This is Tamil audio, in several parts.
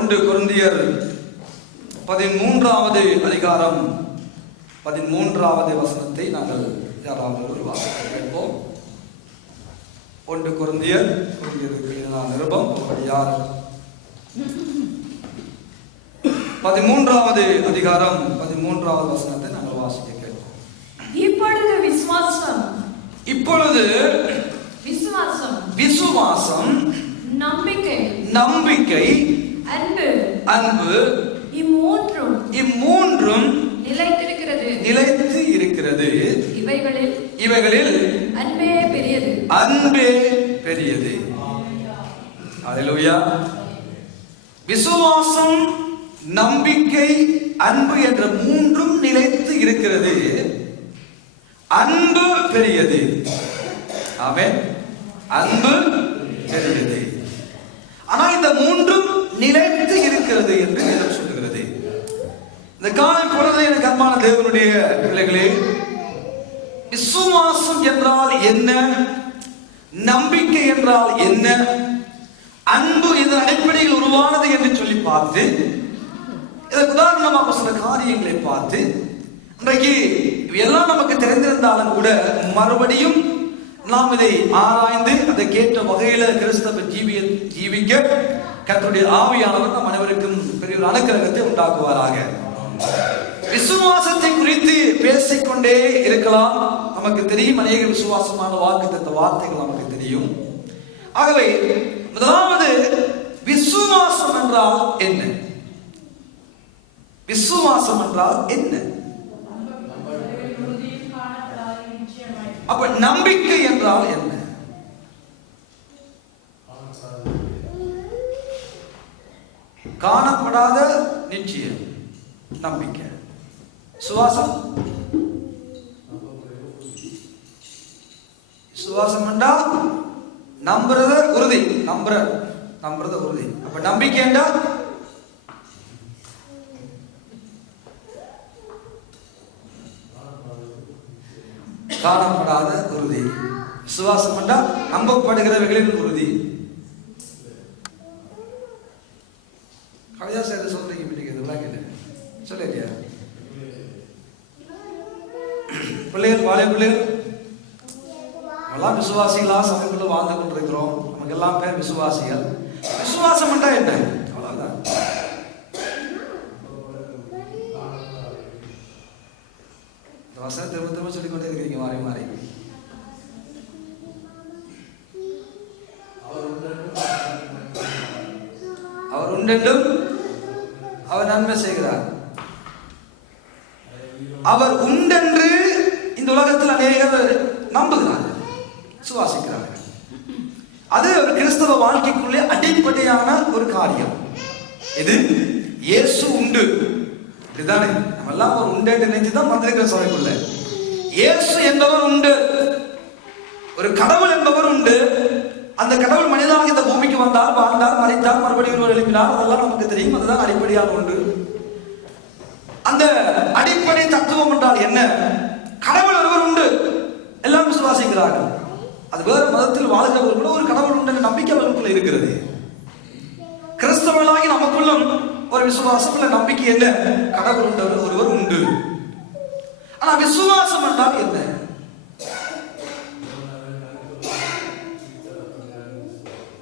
1 கொரிந்தியர் 13வது அதிகாரம் 13வது வசனத்தை நாங்கள் யாராவது ஒரு வாசிக்க கேட்போம். 1 கொரிந்தியர் நிருபம் யார் 13வது அதிகாரம் 13வது வசனத்தை நாங்கள் வாசிக்க கேட்போம். இப்பொழுது விசுவாசம் நம்பிக்கை அன்பு இம்மூன்றும் நிலைத்து இருக்கிறது. இவைகளில் அன்பே பெரியது. அல்லேலூயா. விசுவாசம் நம்பிக்கை அன்பு என்ற மூன்றும் நிலைத்து இருக்கிறது. அன்பு பெரியது. ஆமென். அன்பு பெரியது. ஆனால் இந்த மூன்றும் நிலைத்து இருக்கிறது என்று வேதம் சொல்லுகிறது. இந்த காலை பொழுது எனக்கு அன்பான தேவனுடைய பிள்ளைகளே, விசுவாசம் என்றால் என்ன, நம்பிக்கை என்றால் என்ன, அன்பு இதன் அடிப்படையில் உருவானது என்று சொல்லி பார்த்து இதற்கு உதாரணமாக சில காரியங்களை பார்த்து இன்றைக்கு எல்லாம் நமக்கு தெரிந்திருந்தாலும் கூட மறுபடியும் நாம் இதை ஆராய்ந்து அதை கேட்ட வகையில கிறிஸ்தவ ஜீவிக்க கர்த்தருடைய ஆவியானவர் நம் அனைவருக்கும் பெரிய ஒரு அனுக்கிரகத்தை உண்டாக்குவாராக. விசுவாசத்தை குறித்து பேசிக்கொண்டே இருக்கலாம். நமக்கு தெரியும் அநேக விசுவாசமான வாக்குத்தத்த வார்த்தைகள் நமக்கு தெரியும். ஆகவே முதலாவது விசுவாசம் என்றால் என்ன? விசுவாசம் என்றால் என்ன? அப்ப நம்பிக்கை என்றால் என்ன? காணப்படாத நிச்சயம் நம்பிக்கை. விசுவாசம் என்றால் நம்புறது உறுதி. நம்புறது உறுதி. அப்ப நம்பிக்கை என்றால் காணப்படாத உறுதி. விசுவாசம் என்றால் நம்பப்படுகிறவர்களின் உறுதி. கவிதா சார் சொல்றீங்க சொல்லியா பிள்ளைகள் வாழை பிள்ளைகள் எல்லாம் விசுவாசிகளா சபைக்குள்ள வாழ்ந்து கொண்டிருக்கிறோம். நமக்கு எல்லாம் பேர் விசுவாசிகள். விசுவாசம் என்றா என்ன? அவ்வளவுதான். திரும்ப திரும்ப சொல்லிக் கொண்டே இருக்கிறீங்க மாறி மாறி. அவர் உண்டென்றும் அவர் நன்மை செய்கிறார். அவர் உண்டென்று இந்த உலகத்தில் அநேகர் நம்புகிறார்கள், விசுவாசிக்கிறார்கள். அது ஒரு கிறிஸ்தவ வாழ்க்கைக்குள்ளே அடிப்படையான ஒரு காரியம். இது இயேசு உண்டு. இதுதானே நம்ம எல்லாம் ஒரு உண்டு நினைச்சுதான் வந்திருக்கிற சபைக்குள்ள. இயேசு என்பவர் உண்டு. ஒரு கடவுள் என்பவர் உண்டு. அந்த கடவுள் மனிதனாக இந்த பூமிக்கு வந்தார், வாழ்ந்தார், மறைத்தார், மறுபடியும் எழுப்பினார். அதெல்லாம் நமக்கு தெரியும். அதுதான் அடிப்படையான ஒன்று. அந்த அடிப்படை தத்துவம் என்றால் என்ன? கடவுள் ஒருவர் உண்டு. எல்லாம் விசுவாசிக்கிறார்கள். அது வேறு மதத்தில் வாழ்கிறவர்கள் கூட ஒரு கடவுள் உண்டு நம்பிக்கை அவர்களுக்குள்ள இருக்கிறது. கிறிஸ்தவர்களாகி நமக்குள்ளும் ஒரு விசுவாசம் இல்ல நம்பிக்கை என்ன? கடவுள் உண்டு, ஒருவர் உண்டு. ஆனா விசுவாசம் என்றால் என்ன?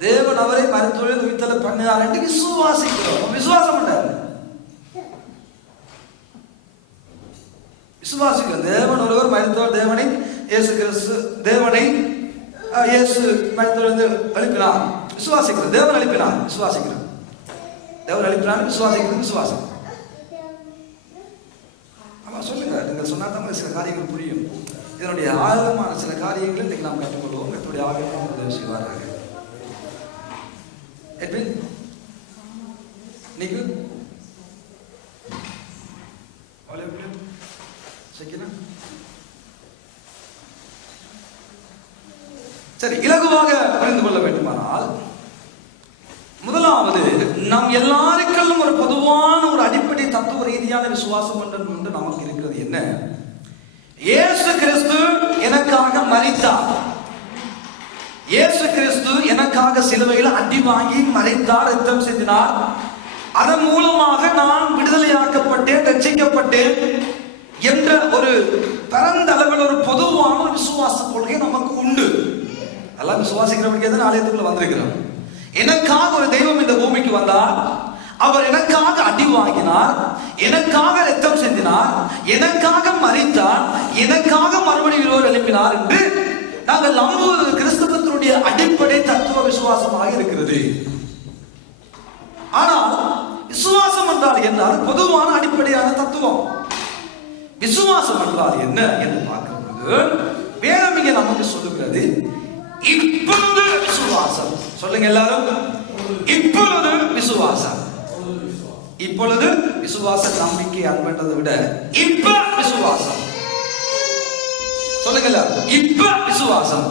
தேவன் அவரை மருத்துவ உயிர்த்தெழ பண்ணினார் என்று விசுவாசிக்கிறோம். விசுவாசம் என்றால் விசுவாசிக்கிறோம். தேவன் ஒருவர் மருத்துவர், தேவனை இயேசு கிறிஸ்து, தேவனை இயேசு மருத்துவ எழுப்பினார், விசுவாசிக்கிறோம். தேவன் எழுப்பினார், விசுவாசிக்கிறோம். தேவன் எழுப்பினார், விசுவாசிக்கிறது விசுவாசம். ஆமா சொல்லுங்க. நீங்கள் சொன்னா தான் சில காரியங்கள் புரியும். இதனுடைய ஆழமான சில காரியங்களை இன்னைக்கு நாம் கற்றுக்கொள்வோம். இதனுடைய ஆழமான உதவி செய்வார்கள். எட்வின் நீக்கு சரி, இலகுவாக புரிந்து கொள்ள வேண்டுமானால் முதலாவது நம் எல்லாருக்கும் ஒரு பொதுவான ஒரு அடிப்படை தத்துவ ரீதியான விசுவாசம் என்று நமக்கு இருக்கிறது. என்ன? இயேசு கிறிஸ்து எனக்காக மரித்தார். இயேசு கிறிஸ்து எனக்காக சிலுவையில் அடி வாங்கி மரித்தார், ரத்தம் சிந்தினார். அதன் மூலமாக நான் விடுதலையாக்கப்பட்டேன், ரட்சிக்கப்பட்டேன் என்ற ஒரு பரந்த அளவில் ஒரு பொதுவான ஒரு விசுவாச கொள்கை நமக்கு உண்டு. எல்லாம் விசுவாசிக்கிறவனுக்கு எதன் ஆலயத்துக்குள்ள வந்திருக்கிறோம். எனக்காக ஒரு தெய்வம் இந்த பூமிக்கு வந்தார், அவர் எனக்காக அடி வாங்கினார், எனக்காக ரத்தம் சிந்தினார், எனக்காக மரித்தார், எனக்காக மறுபடியும் உயிரோடு எழுப்பினார் என்று நாங்கள் நம்புவது கிறிஸ்தவத்தினுடைய அடிப்படை தத்துவ விசுவாசமாக இருக்கிறது. ஆனால் விசுவாசம் என்றால் என்ன? பொதுவான அடிப்படையான தத்துவம். விசுவாசம் என்றால் என்ன என்று பார்க்கும்போது வேதம் இங்கே நமக்கு சொல்லுகிறது, இப்பொழுது விசுவாசம். சொல்லுங்க எல்லாரும், இப்பொழுது விசுவாசம். இப்பொழுது விசுவாச நம்பிக்கை அன்பன்றதை விட இப்ப விசுவாசம். சொல்லுங்க எல்லாரும், இப்ப விசுவாசம்.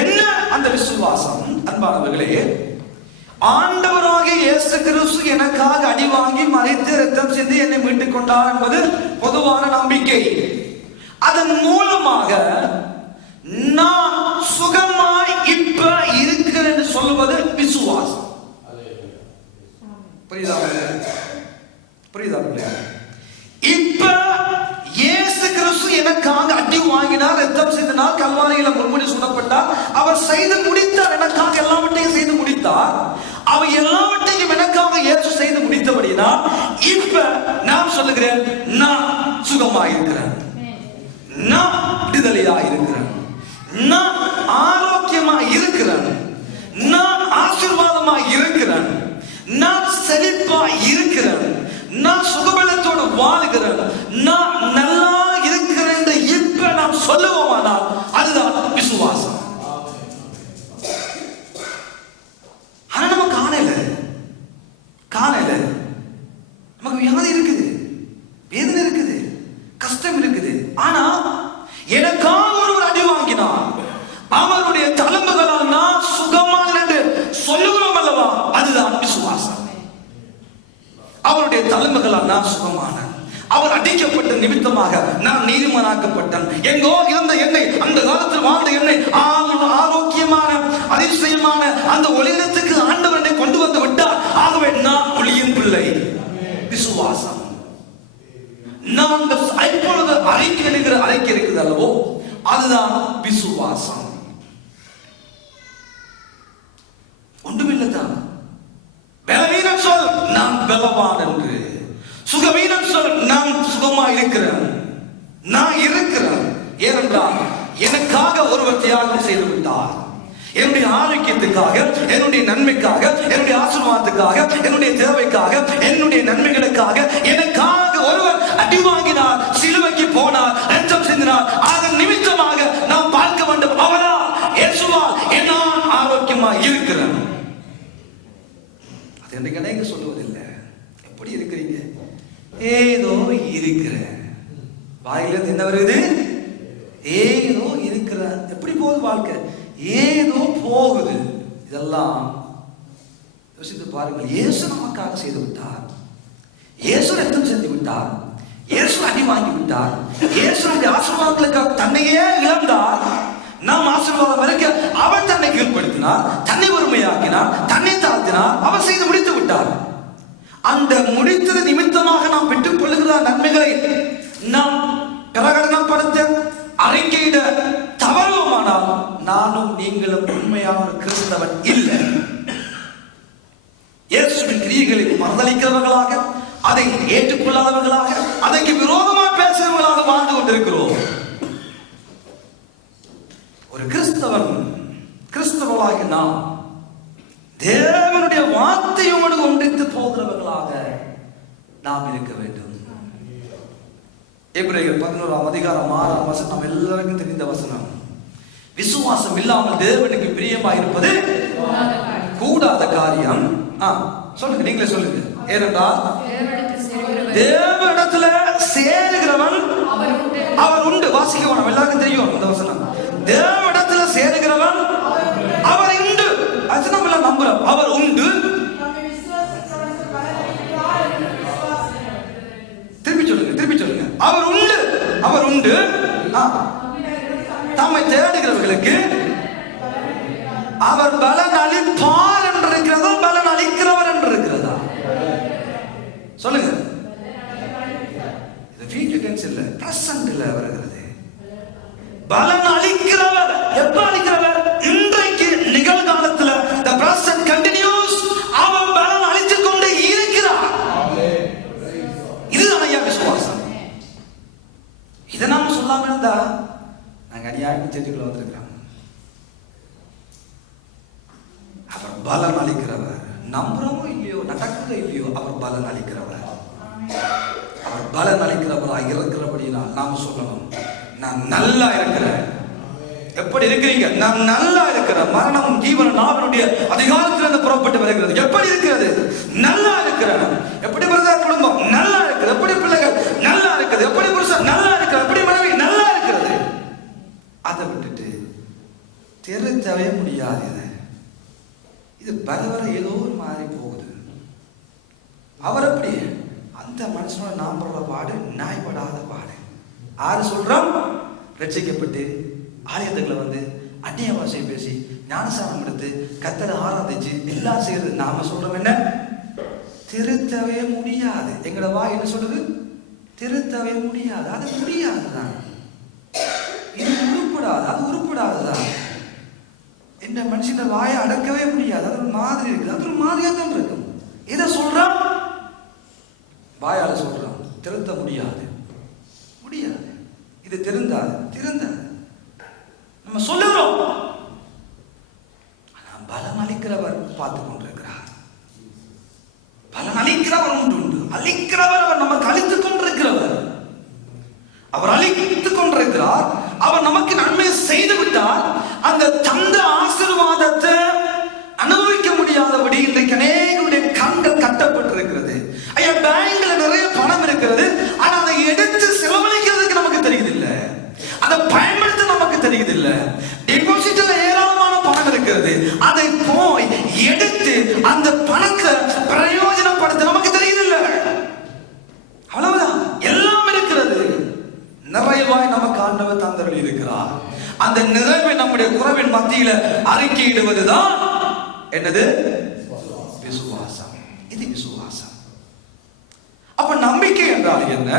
என்ன அந்த விசுவாசம்? அன்பானவர்களே, ஆண்டவராகிய இயேசு கிறிஸ்து எனக்காக அடி வாங்கி மரித்து ரத்தம் சிந்தி என்னை மீட்டுக் கொண்டார் என்பது பொதுவான நம்பிக்கை. அதன் மூலமாக நான் சுகமாய் இப்ப இருக்கிறேன் என்று சொல்லுவது விசுவாசம். புரியுதா? இப்ப இயேசு கிறிஸ்து எனக்காக அடி வாங்கினார், ரத்தம் சிந்தினார், கல்வாரியில முள்முடி சுடப்பட்டார், அவர் செய்து முடித்தார், எனக்காக எல்லாவற்றையும் செய்து முடித்தார். அவர் எல்லாவற்றையும் எனக்காக இயேசு செய்து முடித்தபடினா இப்ப நான் சொல்லுகிறேன், நான் சுகமாயிருக்கிறேன், நான் விடுதலையாயிருக்கிறேன், நான் ஆரோக்கியமாக இருக்கிறேன், நான் ஆசீர்வாதமாக இருக்கிறேன், நான் செழிப்பாய் இருக்கிறேன், நான் சுகபலத்தோடு வாழுகிறேன், நான் நல்லா இருக்கிறேன் என்று இப்ப நாம் சொல்லுவோமானால் அதுதான் விசுவாசம். ஆனா நம்ம காணல நமக்கு வியாதி இருக்குது, வேதனை இருக்குது, கஷ்டம் இருக்குது. ஆனா எனக்காக ஒருவர் அடி வாங்கினார், அவருடைய தழும்புகளால் நான் சுகமான என்று சொல்லுகிறோம் அல்லவா, அதுதான் விசுவாசம். அவருடைய தழும்புகளால் நான் சுகமான, அவர் அடிக்கப்பட்ட நிமித்தமாக நான் நீதிமானாக்கப்பட்டேன். எங்கோ இருந்த என்னை, அந்த காலத்தில் வாழ்ந்த என்னை ஆரோக்கியமான அதிசயமான அந்த ஒளியினத்துக்கு ஆண்டவர் என்னை கொண்டு வந்து விட்டார். ஆகவே நான் ஒளியின் பிள்ளை. விசுவாசம். நாங்கள் இப்பொழுது அறிக்கை இருக்குது அல்லவோ, அதுதான் விசுவாசம். ஒன்றுமில்லைதான். பலவீனம் சொல், நான் பலவான் என்று. சுகவீனம் சொல், நான் சுகமா இருக்கிறேன், நான் இருக்கிறேன். ஏனென்றால் எனக்காக ஒருவர் தியாகம் செய்து விட்டார். என்னுடைய ஆரோக்கியத்துக்காக, என்னுடைய நன்மைக்காக, என்னுடைய ஆசீர்வாதத்துக்காக, என்னுடைய தேவைக்காக, என்னுடைய நன்மைகளுக்காக எனக்காக ஒருவர் அடி வாங்கினார், சிலுவைக்கு போனார், ரத்தம் சிந்தினார். அதன் நிமித்தமாக நாம் பார்க்க வேண்டும், அவரா இயேசுவால் நான் ஆரோக்கியமா இருக்கிறேன். அது எனக்கு அநேக சொல்லுவதில்லை. எப்படி இருக்கிறீங்க? ஏதோ இருக்கிற. வாயிலிருந்து என்ன வருது? ஏதோ இருக்கிற. எப்படி போகுது வாழ்க்கை? ஏதோ போகுது. இதெல்லாம் யோசித்து பாருங்கள். இயேசு நமக்காக செய்து விட்டார், இயேசு ரத்தம் செஞ்சு விட்டார், இயேசு அடி வாங்கி விட்டார், இயேசு ஆசீர்வாதங்களுக்காக தன்னையே இழந்தார். நாம் ஆசீர்வாதம் இருக்க அவர் தன்னை கீழ்ப்படுத்தினார், தன்னை வறுமையாக்கினார், தன்னை தாழ்த்தினார். அவர் செய்து முடித்து விட்டார். அந்த முடித்தது நிமித்தமாக நாம் பெற்றுக் கொள்ளுகிற நன்மைகளை நாம் பிரகடனப்படுத்த அறிக்கையிட தவறுவோமானால் நானும் நீங்களும் உண்மையான ஒரு கிறிஸ்தவன் இல்லை. இயேசுவின் கிரியைகளை மறுதலிக்கிறவர்களாக, அதை ஏற்றுக்கொள்ளாதவர்களாக, அதற்கு விரோதமாக பேசுகிறவர்களாக வாழ்ந்து கொண்டிருக்கிறோம். ஒரு கிறிஸ்தவர்களாக நாம் தேவனுடைய வார்த்தையோடு ஒன்றித்து போகிறவர்களாக நாம் இருக்க வேண்டும். எபிரேயர் 11ஆம் அதிகாரம் 6ஆம் வசனம் நம்ம எல்லாருக்கும் தெரிந்த வசனம். விசுவாசம் இல்லாமல் தேவனுக்கு பிரியமாக இருப்பது கூடாத காரியம். சொல்லுங்க, நீங்களே சொல்லுங்க. ஏனென்றால் தேவனிடத்துல சேருகிறவன் அவர் உண்டு. வாசிக்க நம்ம எல்லாருக்கும் தெரியும் இந்த வசனம். தேவனிடத்துல சேருகிறவன் அவர் உண்டு. அது நம்ம எல்லாம் நம்புறோம். அவர் உண்டு. திருப்பி சொல்லுங்க. அவர் உண்டு, அவர் உண்டு. தம்மை தேடுகிறவர்களுக்கு அவர் பலன் அளிப்பார் என்று இருக்கிறதா, பலன் அளிக்கிறவர் என்று இருக்கிறதா? எதிர்காலத்தில் வருகிறது. பலன் அளிக்கிறவர். எப்ப அளிக்கிறவர்? இன்றைக்கு நிகழ்காலத்தில் the present continues. அவர் பலன் அளித்துக் கொண்டே இருக்கிறார். இதுதான் ஐயா விசுவாசம். இதை நாம சொல்லாம இருந்தா நாங்க அநியாயம் செஞ்சுக்குள்ள வந்திருக்கிறோம். அவர் பலன் அளிக்கிறவர். நம்புறோமோ இல்லையோ, நடக்குதோ இல்லையோ, அவர் பலன் அளிக்கிறவர். அவர் பலன் அளிக்கிறவராக இருக்கிறபடினால் நாம சொல்லணும், நான் நல்லா இருக்கிறேன். எப்படி இருக்கிறீங்க? நான் நல்லா இருக்கிறேன். மரணமும் ஜீவனும் நாவினுடைய அதிகாரத்திலிருந்து புறப்பட்டு வருகிறது. எப்படி இருக்கிறது? நல்லா இருக்கிறேன். எப்படி பிரதர் குடும்பம் நல்லா இருக்குது? எப்படி பிள்ளைகள் நல்லா இருக்குது? எப்படி புருஷன் நல்லா இருக்கிறது? எப்படி மனைவி நல்லா இருக்கிறது? அதை விட்டுட்டு தெரிவிக்கவே முடியாது. இது வர வர ஏதோ ஒரு மாதிரி போகுது. அவர் எப்படி? அந்த மனுஷனோட நாம் படுற பாடு நாய்படாத பாடு. ஆறு சொல்றோம்? ரட்சிக்கப்பட்டு ஆலயத்துக்குள்ள வந்து அந்நிய பாஷை பேசி ஞானசானம் எடுத்து கர்த்தரை ஆராதிச்சு எல்லாம் செய்யறது. நாம சொல்றோம் என்ன? திருத்தவே முடியாது. எங்களோட வாய் என்ன சொல்லுது? திருத்தவே முடியாது. அது முடியாதுதான். இது உருப்படாது. அது உருப்படாதுதான். இந்த மனுஷன் வாயை அடக்கவே முடியாது. அது ஒரு மாதிரி இருக்குது. அது ஒரு மாதிரியா தான் இருக்கும். எதை சொல்றான்? வாயால சொல்றான். திருத்த முடியாது. முடியாது. இது திருந்தாது. நம்ம சொல்லுறோம். பலன் அளிக்கிறவர் பார்த்து கொண்டிருக்கிறார். பலன் அளிக்கிறவர் உண்டு. அளிக்கிறவர் அவர் நமக்கு அளித்துக் கொண்டிருக்கிறவர். அவர் அளித்துக் கொண்டிருக்கிறார். அவர் நமக்கு நன்மை செய்து விட்டால் அந்த தந்த ஆசீர்வாதத்தை அனுபவிக்க முடியாதபடி இன்றைக்கு அநேகருடைய கண்கள் கட்டப்பட்டிருக்கிறது. ஐயா, பேங்க்ல நிறைய பணம் இருக்கிறது. ஆனா அதை எடுத்து செலவழிக்கிறதுக்கு நமக்கு தெரியுதில்லை. அதை பயன்படுத்த நமக்கு தெரியுதில்லை. டெபாசிட்ல ஏராளமான பணம் இருக்கிறது. அதை போய் எடுத்து அந்த பணத்தை பிரயோஜனப்படுத்த நமக்கு தெரியுதில்லை. அவ்வளவுதான். எல்லாம் இருக்கிறது. நிறைவாய் நமக்கு ஆண்டவர் தந்தருளி இருக்கிறார். அந்த நிறைவை நம்முடைய குறைவின் மத்தியில அறிக்கையிடுவதுதான் என்னது? விசுவாசம். இது விசுவாசம். அப்ப நம்பிக்கை என்றால் என்ன?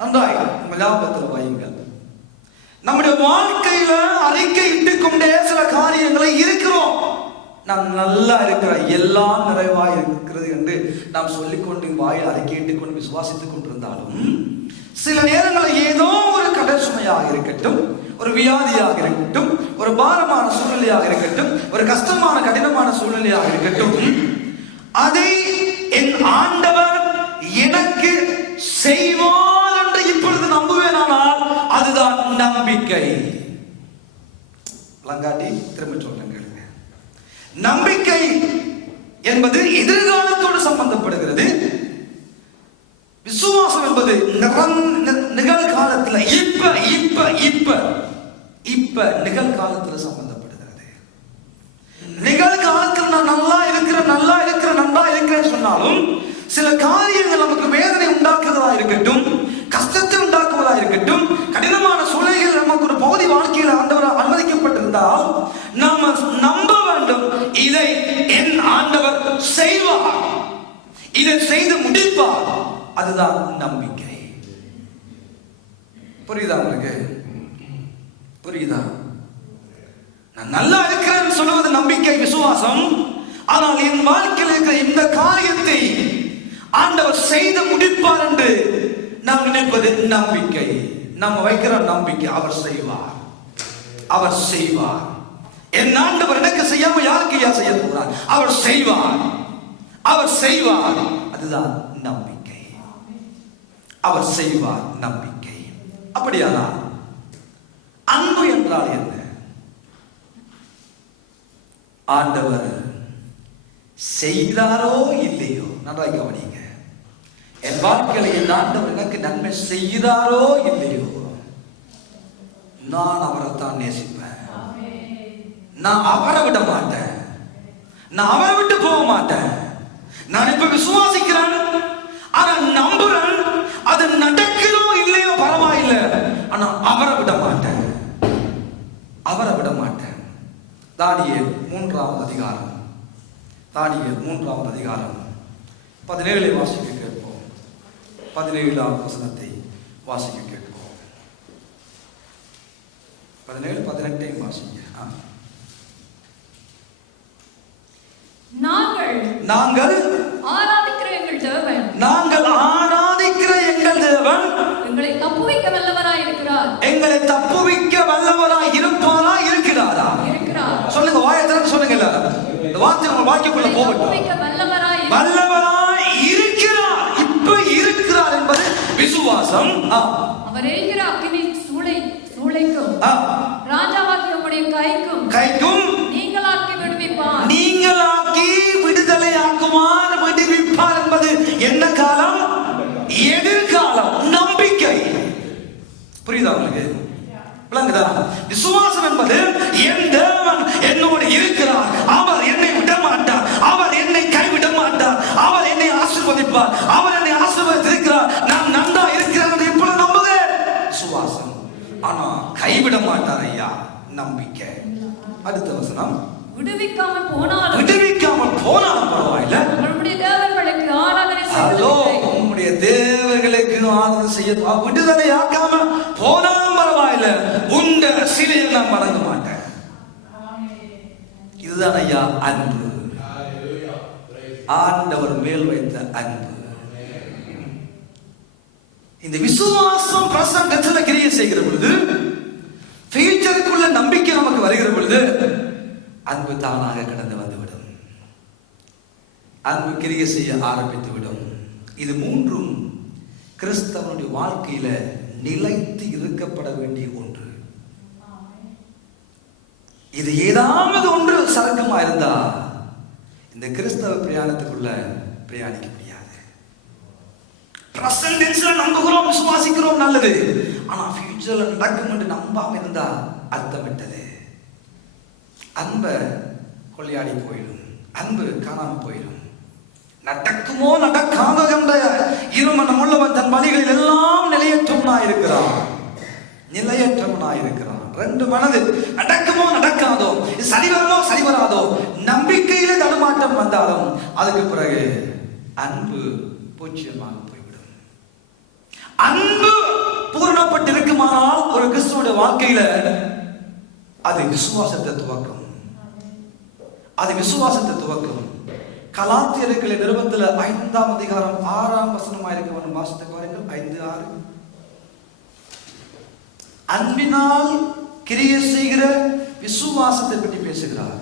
நன்றாய் ஞாபகத்தில் வையுங்கள். நம்முடைய வாழ்க்கையில அறிக்கை இட்டுக் கொண்டே சில காரியங்களை இருக்கிறோம். நாம் நல்லா இருக்கிறோம், எல்லாம் நிறைவாய் இருக்கிறது என்று நாம் சொல்லிக்கொண்டு வாயில் அறிக்கையிட்டுக் கொண்டு விசுவாசித்துக் கொண்டிருந்தாலும் சில நேரங்களில் ஏதோ ஒரு கடல் சுமையாக இருக்கட்டும், ஒரு வியாதியாக இருக்கட்டும், ஒரு பாரமான சூழ்நிலையாக இருக்கட்டும், ஒரு கஷ்டமான கடினமான சூழ்நிலையாக இருக்கட்டும், அதை என் ஆண்டவர் எனக்கு செய்வார் என்று இப்பொழுது நம்புவேனானால் அதுதான் நம்பிக்கை. லங்காட்டி திரும்ப சொல்லுங்க. நம்பிக்கை என்பது எதிர்காலத்தோடு சம்பந்தப்படுகிறது. விசுவாசம் என்பது நிகழ்காலத்தில் இப்ப நிகழ்காலத்தில் சம்பந்தப்படுகிறது. நிகழ்காலத்தில் நான் நல்லா இருக்கிறேன் சொன்னாலும் சில காரியங்கள் நமக்கு வேதனை உண்டாக்குவதா இருக்கட்டும், கஷ்டத்தை உண்டாக்குவதா இருக்கட்டும், கடினமான சூழ்நிலைகள் நமக்கு ஒரு பகுதி வாழ்க்கையில் ஆண்டவர் அனுமதிக்கப்பட்டிருந்தால் நாம் நம்ப வேண்டும், இதை என் ஆண்டவர் செய்வார், இதை செய்து முடிப்பார். அதுதான் நம்பிக்கை. புரியுதா உங்களுக்கு? புரியுதா? நான் நல்லா இருக்கிறேன் சொல்லுவது நம்பிக்கை, விசுவாசம். ஆனால் என் வாழ்க்கையில் இருக்கிற இந்த காரியத்தை ஆண்டவர் செய்து முடிப்பார் என்று நாம் நினைப்பது நம்பிக்கை. நாம் வைக்கிற நம்பிக்கை அவர் செய்வார், அவர் செய்வார். என் ஆண்டவர் எனக்கு செய்யாம யாருக்கு யார் செய்ய போகிறார்? அவர் செய்வார், அவர் செய்வார். அதுதான் நம்பிக்கை. அவர் செய்வார், நம்பிக்கை. அப்படியானால் அன்பு என்றால் என்ன? ஆண்டவர் செய்தாரோ இல்லையோ, நன்றாக கவனிங்க. என் வாழ்க்கையில் என் ஆண்டவர் எனக்கு நன்மை செய்தாரோ இல்லையோ, நான் அவரைத்தான் நேசிப்பேன். நான் அவரை விட மாட்டேன், நான் அவரை விட்டு போக மாட்டேன். நான் இப்ப விசுவாசிக்கிறேன், ஆனா நம்புறேன். அது நடக்கிறோ இல்லையோ பரவாயில்லை, ஆனா அவரை விட மாட்டேன், அவரை விட மாட்டேன். தானியேல் 3ஆம் அதிகாரம், தானியேல் 3ஆம் அதிகாரம் 17 வாசிக்க கேட்போம். 17ஆம் வசனத்தை வாசிக்க கேட்போம். 17, 18 வாசிங்க. நாங்கள் ஆராதிக்கிற எங்கள் தேவன் எங்களை தப்புவிக்க வல்லவராய் இருக்கிறார். எங்களை தப்புவிக்க வல்லவராய் இருப்பாரா? இருக்கிறாரா? சொல்லுங்க, வாயை திறந்து சொல்லுங்க எல்லாரும். இந்த வார்த்தை உங்க வாக்கியக்குள்ள போகட்டும். வல்லவராய் இருக்கிறார். இப்ப இருக்கிறார் என்பது விசுவாசம். அவர் எரிகிற அக்கினி சூளைக்கும் ராஜாவாகிய உம்முடைய கைக்கும் நீங்களாக்கி விடுவிப்பார். நீங்களாக்கி விடுதலையாக்குமார், விடுவிப்பார் என்பது என்ன காலம்? எதிர்காலம், நம்பிக்கை. புரியுதா உங்களுக்கு? விளங்குதா? விசுவாசம் என்பது என் தேவன் என்னோடு இருக்கிறார், அவர் என்னை விட மாட்டார், அவர் என்னை கைவிட மாட்டார், அவர் என்னை ஆசீர்வதிப்பார், அவர் என்னை ஆசீர்வதித்திருக்கிறார், நான் நன்றா இருக்கிறேன் என்று இப்பொழுது நம்புகிறேன். விசுவாசம். ஆனா கைவிட மாட்டார் ஐயா, நம்பிக்கை. அடுத்த வசனம், விடுவிக்காமல் போனாலும் பரவாயில்லை, நம்முடைய தேவர்களுக்கு ஆராதனை செய்ய விடுதலையாக்காம போனாலும் பரவாயில்ல, உண்ட சிலையை நான் மறக்க மாட்டேன். இதுதான் ஐயா அன்பு, ஆண்டவர் மேல் வைத்த அன்பு. இந்த விசுவாசம் பிரசன்னத்துல கிரியை செய்கிற பொழுது, ஃபியூச்சருக்குள்ள நம்பிக்கை நமக்கு வருகிற பொழுது, அன்பு தானாக கடந்து வந்துவிடும், அன்பு கிரியை செய்ய ஆரம்பித்து விடும். இது மூன்றும் கிறிஸ்தவனுடைய வாழ்க்கையில நிலைத்து இருக்கப்பட வேண்டிய ஒன்று. இது ஏதாவது ஒன்று சரக்கமா இருந்தா இந்த கிறிஸ்தவ பிரயாணத்துக்குள்ள பிரயாணிக்க முடியாது. பிரசன்டென்ஸ்ல நம்புகிறோம், விசுவாசிக்கிறோம், நல்லது. ஆனா ஃபியூச்சர்ல நடக்கும் என்று நம்பாம இருந்தா அர்த்தமிட்டது. அன்பை கொள்ளையாடி போயிடும், அன்பு காணாம போயிடும். நடக்குமோ நடக்காதோ என்ற இருமனம் உள்ளவன் தன் வழிகளில் எல்லாம் நிலையற்றவனாயிருக்கிறான். ரெண்டு மனது, நடக்குமோ நடக்காதோ, சரிவரமோ சரிவராதோ, நம்பிக்கையிலே தடுமாட்டம் வந்தாலும் அதுக்கு பிறகு அன்பு பூச்சியமாக போய்விடும். அன்பு பூரணப்பட்டிருக்குமானால் ஒரு கிறிஸ்துவோட வாழ்க்கையில அது விசுவாசத்தை துவக்கும். கலாத்தியர்களின் நிருபத்தில் 5ஆம் அதிகாரம் 6ஆம் வசனமாயிருக்க வாசித்து பாருங்கள். 5:6. அன்பினால் கிரியை செய்கிற விசுவாசத்தை பற்றி பேசுகிறார்.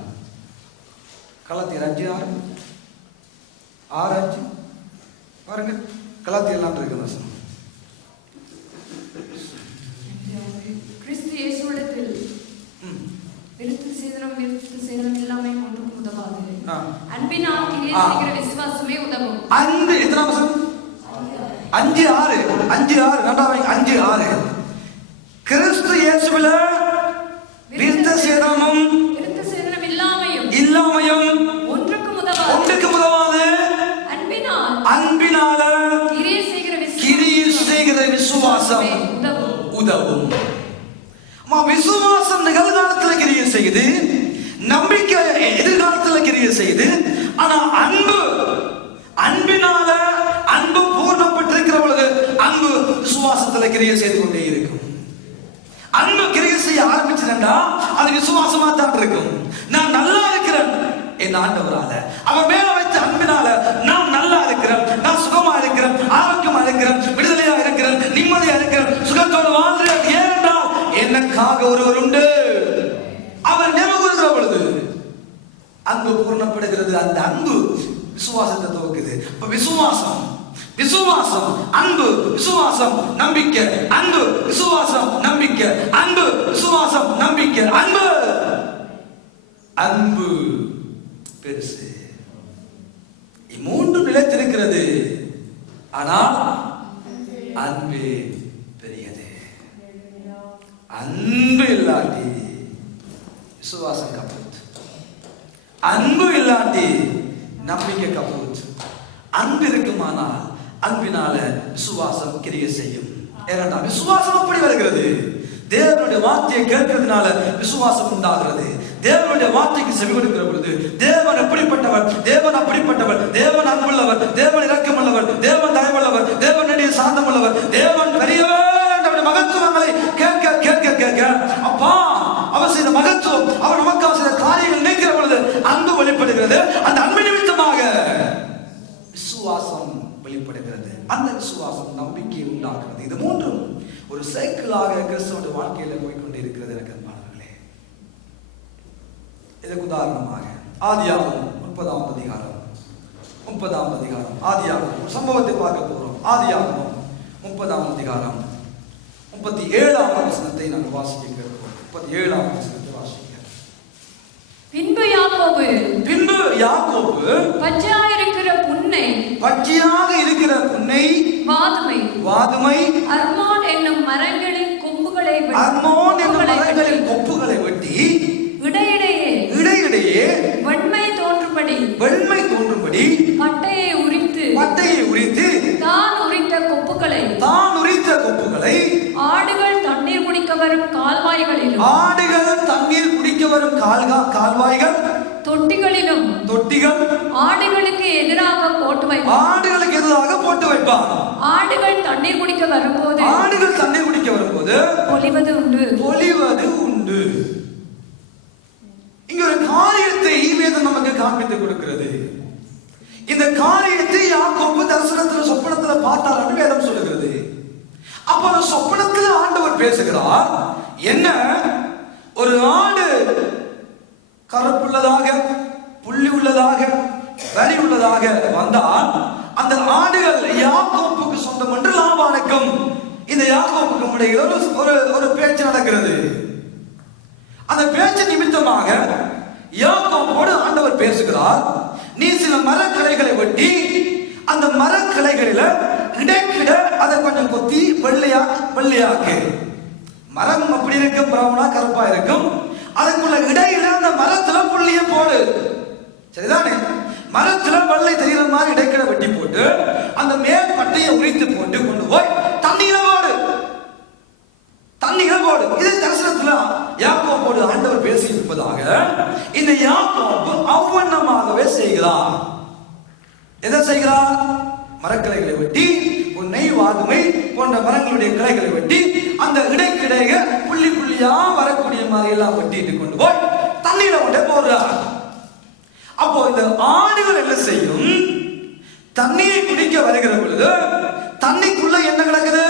கலாத்தியர் 5:6, 6:5 பாருங்க. கலாத்தியர் இருக்கு வசனம். கிறிஸ்து இயேசுவிடத்தில் விருத்த சேதனம் இல்லாமை ஒன்றுக்கும் உதவாது. அன்பினால் கிரியை செய்கிற விசுவாசமே உதவும். அன்பு எத்தனை வசனம்? 5:6, 5:6 கிறிஸ்து இயேசுவில விருத்த சேதனம் இல்லாமையும் ஒன்றுக்கும் உதவாது. அன்பினால கிரியை செய்கிற விசுவாசம் உதவும். விசுவாசம் நிகழ்காலத்தில் கிரியை செய்யுது, நம்பிக்கை எதிர்காலத்தில் கிரியை செய்யுது. ஆனா அன்பினால அன்பு பூர்ணப்பட்டிருக்கிற பொழுது அன்பு விசுவாசத்தில் கிரியை செய்து கொண்டே இருக்கும். அன்பு கிரியை செய்ய ஆரம்பிச்சதுன்னா அது விசுவாசமா தான் இருக்கும். நான் நல்லா இருக்கிறேன் என் ஆண்டவரால, அவர் மேல வைத்த அன்பினால நான் நல்லா இருக்கிறேன், நான் சுகமா இருக்கிறேன், ஆரோக்கியமா இருக்கிறேன், விடுதலையா இருக்கிறேன், நிம்மதியா இருக்கிறேன், சுகத்தோடு வாழ்கிறேன். ஏனென்றால் எனக்காக ஒருவர் உண்டு. அவர் நினைவுறுகிற பொழுது அன்பு பூர்ணப்படுகிறது. அந்த அன்பு விசுவாசத்தை துவக்குது. இப்ப விசுவாசம், அன்பு, விசுவாசம், நம்பிக்கை, அன்பு, விசுவாசம், நம்பிக்கை, அன்பு, விசுவாசம், நம்பிக்கை, அன்பு பெருசு. மூன்று நிலைத்திருக்கிறது. ஆனால் அன்பு பெரியது. அன்பு இல்லாட்டி விசுவாசம் கப்பூத், அன்பு இல்லாட்டி நம்பிக்கை கப்பூத். அன்பு இருக்குமானால் அன்பினால விசுவாசம் கிரியை செய்யும். ஏனென்றால் விசுவாசம் அப்படி வருகிறது. தேவனுடைய வார்த்தையை கேட்கிறதுனால விசுவாசம் உண்டாகிறது. தேவனுடைய வார்த்தைக்கு செவி கொடுக்கிற பொழுது தேவன் எப்படிப்பட்டவர், தேவன் அப்படிப்பட்டவர், தேவன் அன்புள்ளவர், தேவன் இரக்கமுள்ளவர், தேவன் தயவுள்ளவர், தேவன் நெடிய சாந்தமுள்ளவர், தேவன் பெரியவர் என்ற மகத்துவங்களை கேட்க கேட்க கேட்க அப்பா வெளிப்படுகிறது. அந்த அன்பு நிமித்தமாக விசுவாசம் வெளிப்படுகிறது. அந்த விசுவாசம் நம்பிக்கை உண்டாக்குறது. இது மூன்றும் ஒரு சைக்கிளாக கிறிஸ்தவனுடைய வாழ்க்கையில போய்கொண்டே இருக்கிறது. எனக்கு அன்பானவர்களே, இதுக்கு உதாரணமாக ஆதியாகமம் 30ஆம் அதிகாரம் ஆதியாகமம் ஒரு சம்பவத்தை பார்க்க போறோம். ஆதியாகமம் 30ஆம் அதிகாரம் 37ஆம் வசனத்தை நாங்கள் வாசிக்க இருக்கிறோம். 37ஆம் வசனத்தை வாசிக்க. பின்பு யாக்கோபு பச்சையாக இருக்கிற புன்னை வாதுமை அர்மோன் என்னும் மரங்களின் கொப்புகளை வெட்டி இடையிடையே வெண்மை தோன்றும்படி பட்டையை உரித்து தான் உரித்த கொப்புகளை ஆடுகள் தண்ணீர் குடிக்க வரும் கால்வாய்கள் தொட்டிகள் ஆடுகளுக்கு எதிராக போட்டு வைப்பார். ஆடுகள் தண்ணீர் குடிக்க வரும்போது பொழிவது உண்டு. இங்க ஒரு காரியத்தை வேதம் நமக்கு காண்பித்துக் கொடுக்கிறது. இந்த காரியத்தை யாக்கோபு தரிசனத்துல சொப்பனத்துல பார்த்தார் வேதம் சொல்லுகிறது. அப்ப அந்த சொப்பனத்துல ஆண்டவர் பேசுகிறார். என்ன, ஒரு ஆடு கருப்புள்ளதாக புள்ளி உள்ளதாக வரி உள்ளதாக வந்தால் அந்த ஆடுகள் யாக்கோபுக்கு சொந்தம் என்று லாபானுக்கும் இந்த யாக்கோபுக்கும் இடையில் ஒரு பேச்சு நடக்கிறது. அந்த பேச்சு நிமித்தமாக யாக்கோபோடு ஆண்டவர் பேசுகிறார். நீ சில மரக்கிளைகளை வெட்டி அந்த மரக்கிளைகளில இடைக்கிட அதை கொஞ்சம் கொத்தி வெள்ளையாக்கு. மரம் அப்படி இருக்கும், பிரவுனா கருப்பா இருக்கும். அதுக்குள்ள இடையில அந்த மரத்துல புள்ளிய போடு. சரிதானே? மரத்துல வெள்ளை தெரிகிற மாதிரி இடைக்கிட வெட்டி போட்டு அந்த மேல் பட்டையை உரித்து போட்டு கொண்டு போய் தண்ணீர போடு. இது தரிசனத்துல யாக்கோபோடு ஆண்டவர் பேசி இருப்பதாக இந்த யாக்கோபு அவ்வண்ணமாகவே செய்கிறார். எதை செய்கிறார்? மரக்கிளைகளை வெட்டி உன்னை வாதுமை போன்ற மரங்களுடைய கிளைகளை வெட்டி அந்த இடைக்கிடைய புள்ளியா வரக்கூடிய மாதிரி எல்லாம் வெட்டிட்டு கொண்டு போய் தண்ணீரை கொண்டே போடுறார். அப்போ இந்த ஆடுகள் என்ன செய்யும்? தண்ணீரை குடிக்க வருகிற பொழுது தண்ணிக்குள்ள என்ன கிடக்குது?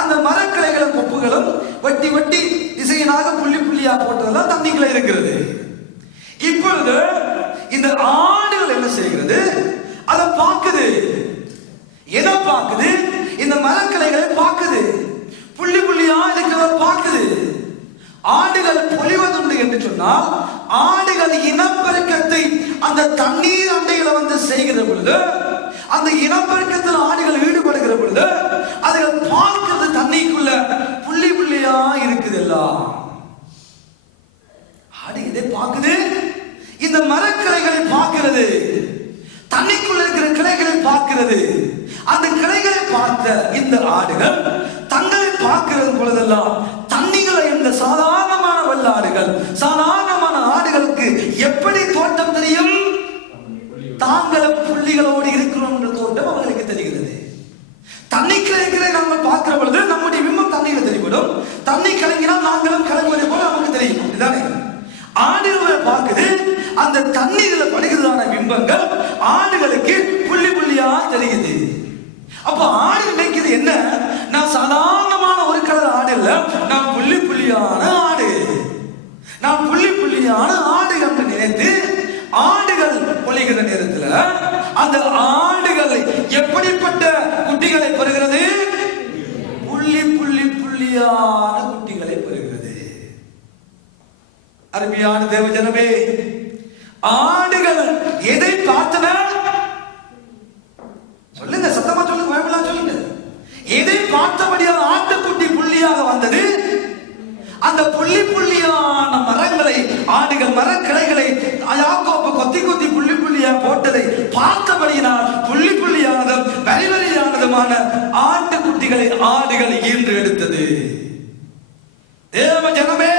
அந்த மரக்கிளைகளும் கொப்புகளும் வெட்டி திசையனாக புள்ளியா போட்டதெல்லாம் தண்ணிக்குள்ள இருக்கிறது. இப்பொழுது இந்த ஆடுகள் என்ன செய்கிறது? அதை பார்க்குது. எதை பார்க்குது? இந்த மரக்கிளைகளை பார்க்குது. புள்ளியா இருக்கிறத பார்க்குது. ஆடுகள் பொழிவதுண்டு என்று சொன்னால் ஆடுகள் இனப்பெருக்கத்தை அந்த தண்ணீர் அண்டைகளை வந்து செய்கிற பொழுது, அந்த இனப்பெருக்கத்தில் ஆடுகள் ஈடுபடுகிற பொழுது அதுகள் பார்க்கிறது தண்ணிக்குள்ள புள்ளியா இருக்குது. எல்லாம் ஆடு இதை பார்க்குது. இந்த மரக்கிளைகளை பார்க்கிறது. தண்ணிக்குள்ள இருக்கிற கிளைகளை பார்க்கிறது. அந்த கிளைகளை பார்த்த இந்த ஆடுகள் தங்களை பார்க்கிறது பொழுதெல்லாம் தண்ணிகளை இந்த சாதாரணமான வெள்ளாடுகள், சாதாரணமான ஆடுகளுக்கு எப்படி தோட்டம் தெரியும்? தாங்களும் புள்ளிகளோடு இருக்கிறோம் என்ற தோட்டம் அவர்களுக்கு தெரிகிறது. தண்ணிக்கு இருக்கிற நம்ம பார்க்கிற பொழுது நம்முடைய பிம்பம் தண்ணியில் தெரிவிடும். தண்ணி கலங்கினால் நாங்களும் கலங்குவதை போல நமக்கு தெரியும். இதுதானே ஆடுகளை பார்க்குது. அந்த தண்ணீரில் படுகிறதான பிம்பங்கள் ஆடுகளுக்கு புள்ளியா தெரியுது. அப்ப ஆடு நினைக்கிறது என்ன? நான் சாதாரணமான ஒரு கலர் ஆடு இல்ல, நான் புள்ளியான ஆடு, நான் புள்ளியான ஆடு என்று நினைத்து ஆடுகள் பொழிகிற நேரத்தில் அந்த ஆடுகள் எப்படிப்பட்ட குட்டிகளை பெறுகிறது? புள்ளியான குட்டிகளை பெறுகிறது. அருமையான தேவ ஜனமே, ஆடுகள் எதை பார்த்தன? சொல்லுங்க, சத்தமா சொல்லுங்க, பைபிளா சொல்லுங்க. எதை பார்த்தபடியான ஆட்டுக்குட்டி புள்ளியாக வந்தது? அந்த புள்ளியான மரங்களை ஆடுகள் மரக்கிளைகளை யாக்கோபு கொத்தி புள்ளியா போட்டதை பார்த்தபடியினால் புள்ளியானதும் வரிவரியானதுமான ஆட்டுக்குட்டிகளை ஆடுகள் ஈன்று எடுத்தது. தேவ ஜனமே,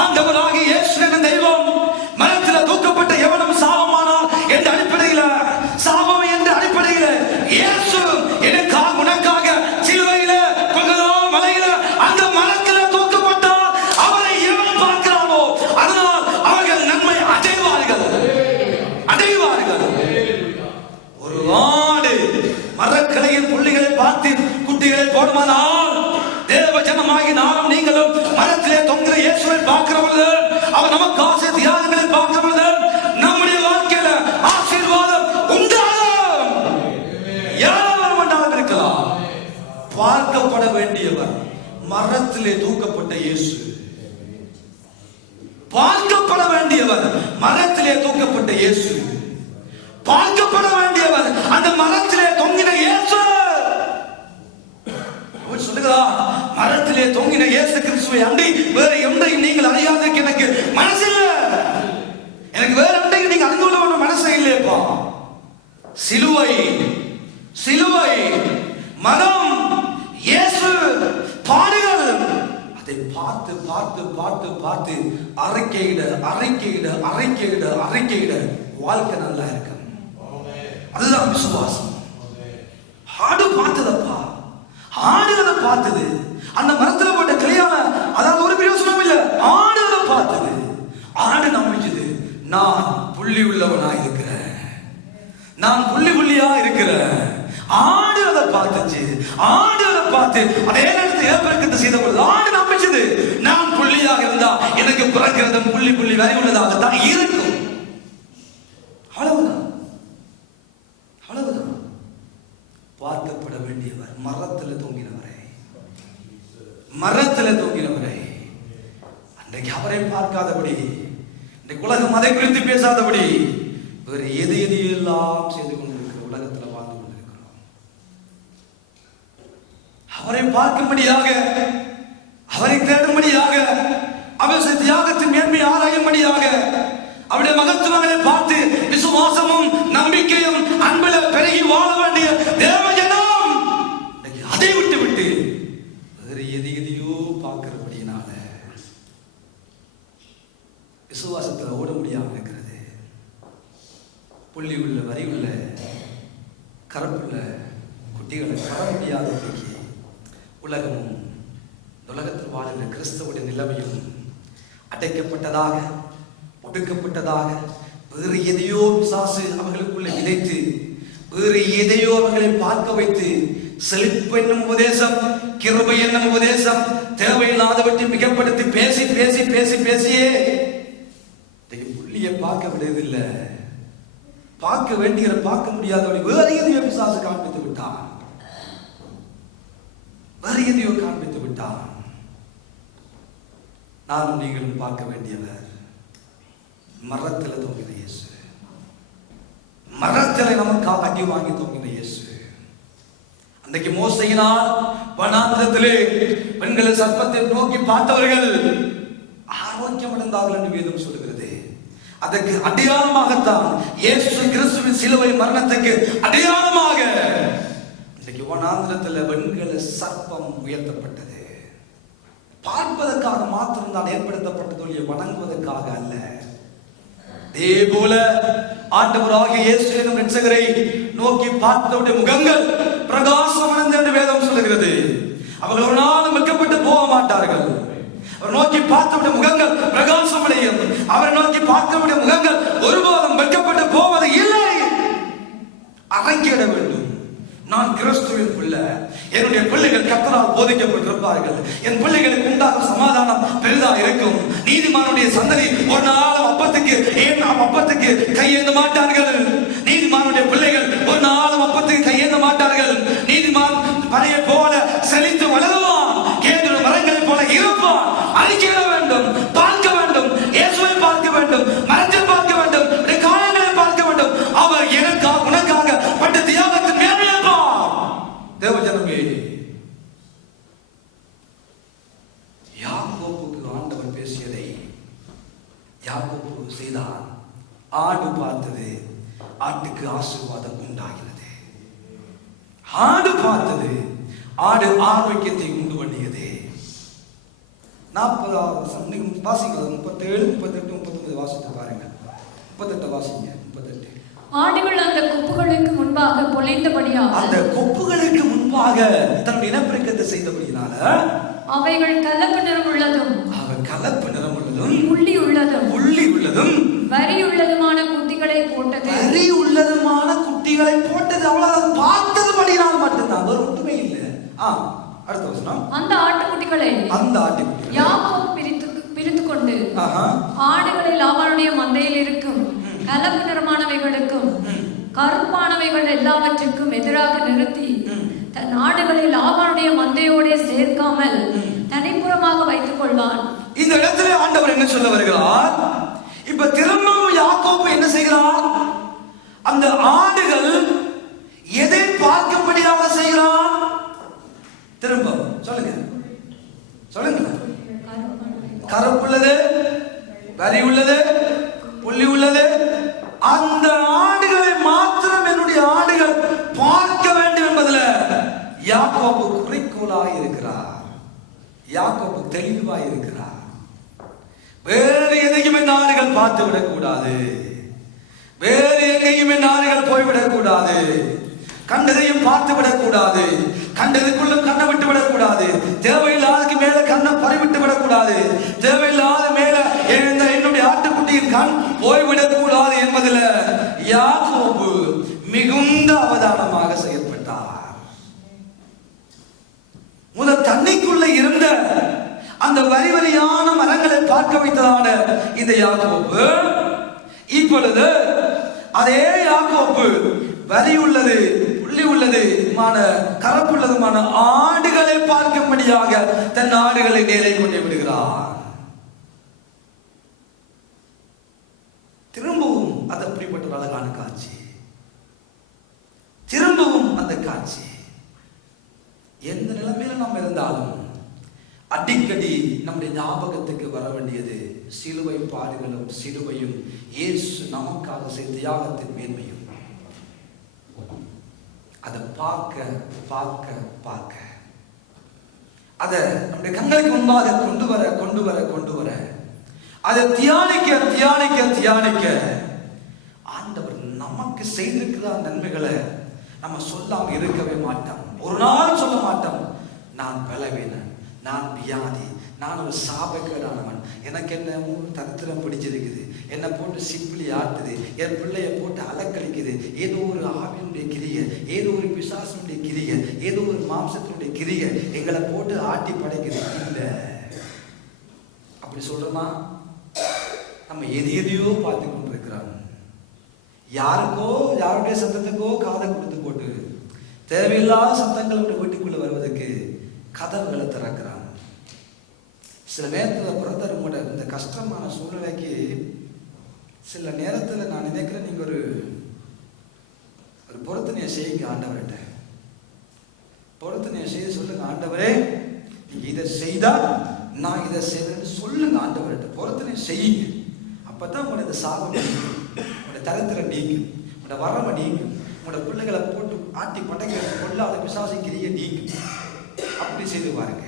ஆண்டவராகிய இயேசு எனும் தெய்வம் மரத்தில் தூக்கப்பட்ட எவனும் சாபமானால் என்ற அடிப்படையில், சாபம் என்ற அடிப்படையில் இயேசு எனக்காக உனக்காக சிலுவையில மலையில அந்த மரத்தில் தூக்கப்பட்டால் அவரை எவன் பார்க்கிறானோ அதனால் அவர்கள் நன்மை அடைவார்கள். உபவாச தியாகங்களை பார்க்கிறவங்க நம்முடைய வாழ்க்கையில ஆசீர்வாதம் உண்டாகும். யாரும் வேண்டாலும் இருக்கலாம். பார்க்கப்பட வேண்டியவர் மரத்திலே தூக்கப்பட்ட இயேசு. பார்க்கப்பட வேண்டியவர் மரத்திலே தூக்கப்பட்ட இயேசு. பார்க்கப்பட வேண்டியவர் அந்த மரத்திலே தொங்கின இயேசு. அவர் சொல்லுகிறார், மரத்திலே தொங்கின இயேசு கிறிஸ்துவை அண்டி வேறு ஒன்றையும் நீங்கள் அறியாதற்கு எனக்கு மனசு இல்லை. எனக்கு வேற ஒன்றையும் நீங்க அறிந்து கொள்ள மனசே இல்லையப்பா. சிலுவை, சிலுவை, மரம், இயேசு, பாடுகள், அதை பார்த்து பார்த்து பார்த்து பார்த்து அறிக்கையிட அறிக்கையிட அறிக்கையிட அறிக்கையிட வாழ்க்கை நல்லா இருக்கும். அதுதான் விசுவாசம். ஆடு பார்த்ததப்பா, ஆடு அதை பார்த்தது. அந்த மரத்துல போட்ட கிளியான அதாவது ஒரு பிரயோசனம் இல்லை. ஆடு அதை பார்த்தது. ஆடு நம்பிச்சது, நான் புள்ளி உள்ளவனா இருக்கிறேன், நான் புள்ளி புள்ளியா இருக்கிறேன். ஆடு அதை பார்த்துச்சு. ஆடு அதை பார்த்து அதே நேரத்தில் ஏற்படுத்த செய்த பொழுது ஆடு நம்பிச்சது, நான் புள்ளியாக இருந்தா எனக்கு பிறக்கிறதும் புள்ளி புள்ளி வரை உள்ளதாகத்தான் இருக்கும். அவ்வளவுதான், அவ்வளவுதான். பார்க்கப்பட வேண்டியவர் மரத்தில் தொங்கினவரை, மரத்தில் தொங்கினவரை. அன்றைக்கு அவரை பார்க்காதபடி, இன்றைக்கு உலகம் அதை குறித்து பேசாதபடி வேறு எது எதையெல்லாம் செய்து கொண்டிருக்கிற உலகத்தில் வாழ்ந்து கொண்டிருக்கிறோம். அவரை பார்க்கும்படியாக, அவரை தேடும்படியாக, அவருடைய தியாகத்தின் மேன்மை ஆராயும்படியாக, அவருடைய மகத்துவங்களை பார்த்து விசுவாசமும் நம்பிக்கையும் அன்பில பெருகி வாழ வேண்டிய தேவஜனம் அதை விட்டு விட்டு வேறு எதையோ பார்க்கிறபடியினால விசுவாசத்தில் ஓட முடியாமல் இருக்கிறது. புள்ளி உள்ள வரி உள்ள கரப்புள்ள குட்டிகளை வர முடியாத உலகமும் உலகத்தில் வாழ்கிற கிறிஸ்தவுடைய நிலைமையும் அடைக்கப்பட்டதாக, ஒடுக்கப்பட்டதாக, வேறு எதையோ பிசாசு அவர்களுக்குள்ளே விதைத்து வேறு எதையோ அவர்களை பார்க்க வைத்து செழிப்பு என்னும் உபதேசம், கிருபை என்னும் உபதேசம் தேவையில்லாதவற்றை மிகப்படுத்தி பேசி பேசி பேசி பேசியே புள்ளியை பார்க்க விடுவதில்லை. பார்க்க வேண்டிய பார்க்க முடியாதவரை வேறு எதையோ பிசாசு காண்பித்து விட்டான், வேறு எதையோ காண்பித்து விட்டான். நானும் நீங்களும் பார்க்க வேண்டியவர் மரத்தில் தொங்கின இயேசு. மரத்தில் நமக்காக அடி வாங்கி தொங்கின இயேசு. அன்றைக்கு மோசையினால் வனாந்திரத்திலே பெண்களை சர்ப்பத்தை நோக்கி பார்த்தவர்கள் ஆரோக்கியம் அடைந்தார்கள் என்று வேதம் சொல்கிறது. அதற்கு அடையாளமாகத்தான் இயேசு கிறிஸ்துவின் சிலுவை மரணத்துக்கு அடையாளமாக இன்றைக்கு வனாந்திரத்தில் பெண்களை சர்ப்பம் உயர்த்தப்பட்டது. பார்ப்பதற்காக மாத்திரம் தான் ஏற்படுத்தப்பட்டது, வணங்குவதற்காக அல்ல. அதே போல ஆண்டவராகிய இயேசு எனும் இரட்சகரை நோக்கி பார்த்தவருடைய முகங்கள் பிரகாசமடைந்தது என்று வேதம் சொல்லுகிறது. அவர்கள் ஒரு நாளும் வெட்கப்பட்டு போக மாட்டார்கள். அவர் நோக்கி பார்த்தவருடைய முகங்கள் பிரகாசமடையும். அவரை நோக்கி பார்த்தவருடைய முகங்கள் ஒருபோதும் வெட்கப்பட்டு போவது இல்லை. அரைக்கிட வேண்டும். நான் கிறிஸ்துவின் பிள்ளை, என்னுடைய பிள்ளைகள் கர்த்தரால் போதிக்கப்பட்டிருப்பார்கள், என் பிள்ளைகளுக்கு உண்டாகும் சமாதானம் பெரிதா இருக்கும். நீதிமானுடைய சந்ததி ஒரு நாளும் அப்பத்துக்கு கையேந்த மாட்டார்கள். நீதிமானுடைய பிள்ளைகள் ஒரு நாளும் அப்பத்துக்கு கையேந்த மாட்டார்கள். நீதிமான் பனையை போல செழித்து வளருவான், கேதுரு மரங்களை போல இருப்பான். அறிக்கையிட வேண்டும், பார்க்க வேண்டும், இயேசுவை பார்க்க வேண்டும், மரத்தில் பார்க்க வேண்டும், காயங்களை பார்க்க வேண்டும். அவர் எனக்காக உனக்காக பட்ட தியாகத்தின் மேன்மையப்பா. தேவஜனமே, யாக்கோபுக்கு ஆண்டவர் பேசியதை யாக்கோபு செய்தான். ஆடு பார்த்தது, ஆட்டுக்கு ஆசீர்வாதம் உண்டாகிறது. ஆடு பார்த்தது, ஆடு ஆரோக்கியத்தை உண்டு பண்ணியது. 40 வாசிக்கிறது 37, 38, 39 வாசித்து பாருங்க. 38 வாசிங்க. 38. ஆடுகள் அந்த கொப்புகளுக்கு முன்பாக பொழிந்தபடியாக, அந்த கொப்புகளுக்கு முன்பாக தன் இனப்பெருக்கத்தை செய்தபடியினால அவைகள் கலப்பு நிறம் உள்ளதும், கலப்பு நிறம் உள்ளதும், புள்ளி உள்ளதும், வரி உள்ளதுமான குட்டிகளை போட்டது. வரி உள்ளதுமான குட்டிகளை போட்டது. அவ்வளவு பார்த்ததுபடியினால் மட்டும்தான், வேறு ஒன்றுமே இல்லை. அடுத்த வசனம். அந்த ஆட்டுக்குட்டிகளை யாக்கோபு பிரித்து கொண்டு ஆடுகளை லாபானுடைய மந்தையில் இருக்கும் கலப்பு நிறமானவைகளுக்கும் கருப்பானவைகள் எல்லாவற்றுக்கும் எதிராக நிறுத்தி தன் ஆடுகளை லாபானுடைய மந்தையோட சேர்க்காமல் தனிப்புறமாக வைத்துக் கொள்வான். இந்த இடத்துல ஆண்டவர் என்ன சொல்ல வருகிறார்? இப்ப திரும்பவும் யாக்கோபு என்ன செய்கிறார்? அந்த ஆடுகள் எதை பார்க்கும்படியாக செய்கிறான்? திரும்ப சொல்லுங்க சொல்லுங்க. கருப்புள்ளது, வரி உள்ளது, புள்ளி உள்ளது, அந்த ஆடுகளை மாத்திரம் என்னுடைய ஆடுகள் பார்க்க வேண்டும் என்பதில் யாக்கோபு குறிக்கோளாக இருக்கிறார். யாக்கோபு தெளிவாக இருக்கிறார். வேறு எதையும் என் ஆடுகள் பார்த்து விடக்கூடாது, வேறு எங்கேயும் என் ஆடுகள் போய்விடக் கூடாது, கண்டதையும் பார்த்து விடக்கூடாது, கண்டதுக்குள்ளும் கண்ணை விட்டு விடக்கூடாது, தேவையில்லாததுக்கு மேல கண்ணை பறிவிட்டு விடக்கூடாது, தேவையில்லாத மேல எழுந்த என்னுடைய ஆட்டுக்குட்டியின் கண் போய்விடக்கூடாது என்பதில் யாக்கோபு மிகுந்த அவதானமாக செயல்பட்டார். முதல் தண்ணிக்குள்ள இருந்த அந்த வரி வரியான மரங்களை பார்க்க வைத்ததான இந்த யாக்கோபு இப்பொழுது அதே யாக்கோபு வரி உள்ளது, புள்ளி உள்ளது, கரப்புள்ளதுமான ஆடுகளை பார்க்கும்படியாக தன் ஆடுகளை நேரே கொண்டு விடுகிறார். திரும்பவும் அது அப்படிப்பட்ட ஒரு அழகான காட்சி. திரும்பவும் அந்த காட்சி எந்த நிலைமையில நாம் இருந்தாலும் அடிக்கடி நம்முடைய ஞாபகத்துக்கு வர வேண்டியது சிலுவை பாடுகளும் சிலுவையும் இயேசு நமக்காக செய்த தியாகத்தின் மேன்மையும். அதை பார்க்க பார்க்க பார்க்க அதை நம்முடைய கண்களுக்கு முன்பாக கொண்டு வர கொண்டு வர கொண்டு வர அதை தியானிக்க தியானிக்க தியானிக்க ஆண்டவர் நமக்கு செய்திருக்கிற நன்மைகளை நம்ம சொல்லாம இருக்கவே மாட்டோம். ஒரு நாள் சொல்ல மாட்டோம், நான் பலவீனன், நான் வியாதி, நான் ஒரு சாபக்கேடானவன், எனக்கு என்ன தரித்திரம் பிடிச்சிருக்குது, என்னை போட்டு சிப்பிளி ஆட்டுது, என் பிள்ளைய போட்டு அலக்கழிக்குது, ஏதோ ஒரு ஆவியினுடைய கிரிய, ஏதோ ஒரு பிசாசனுடைய கிரிய, ஏதோ ஒரு மாம்சத்தினுடைய கிரிய எங்களை போட்டு ஆட்டி படைக்குது. இல்லை, அப்படி சொல்றோமா? நம்ம எதையோ பார்த்து கொண்டிருக்கிறோம். யாருக்கோ யாருடைய சத்தத்துக்கோ காதை கொடுத்து போட்டு தேவையில்லாத சத்தங்களுடைய வீட்டுக்குள்ள வருவதற்கு கதவுகளை திறக்கிறான். சில நேரத்தில் பிரதர் கூட இந்த கஷ்டமான சூழ்நிலைக்கு சில நேரத்தில் நான் நினைக்கிறேன், நீங்க ஒரு பொருத்தனையை செய்யுங்க ஆண்டவர்கிட்ட. பொருத்தனையை செய்து சொல்லுங்க, ஆண்டவரே நீங்க இதை செய்தா நான் இதை செய்வேன்னு சொல்லுங்க ஆண்டவர்கிட்ட. பொருத்தனை செய்யுங்க. அப்பதான் உங்களோட இந்த சாபம் நீங்கும், உங்களோட தரித்திரம் நீங்கும், உங்களோட வரமை நீங்கும், உங்களோட பிள்ளைகளை போட்டு ஆட்டி படைக்கிற கொள்ளாத பிசாசிக்கிறிய நீங்கும். அப்படி செய்து பாருங்க,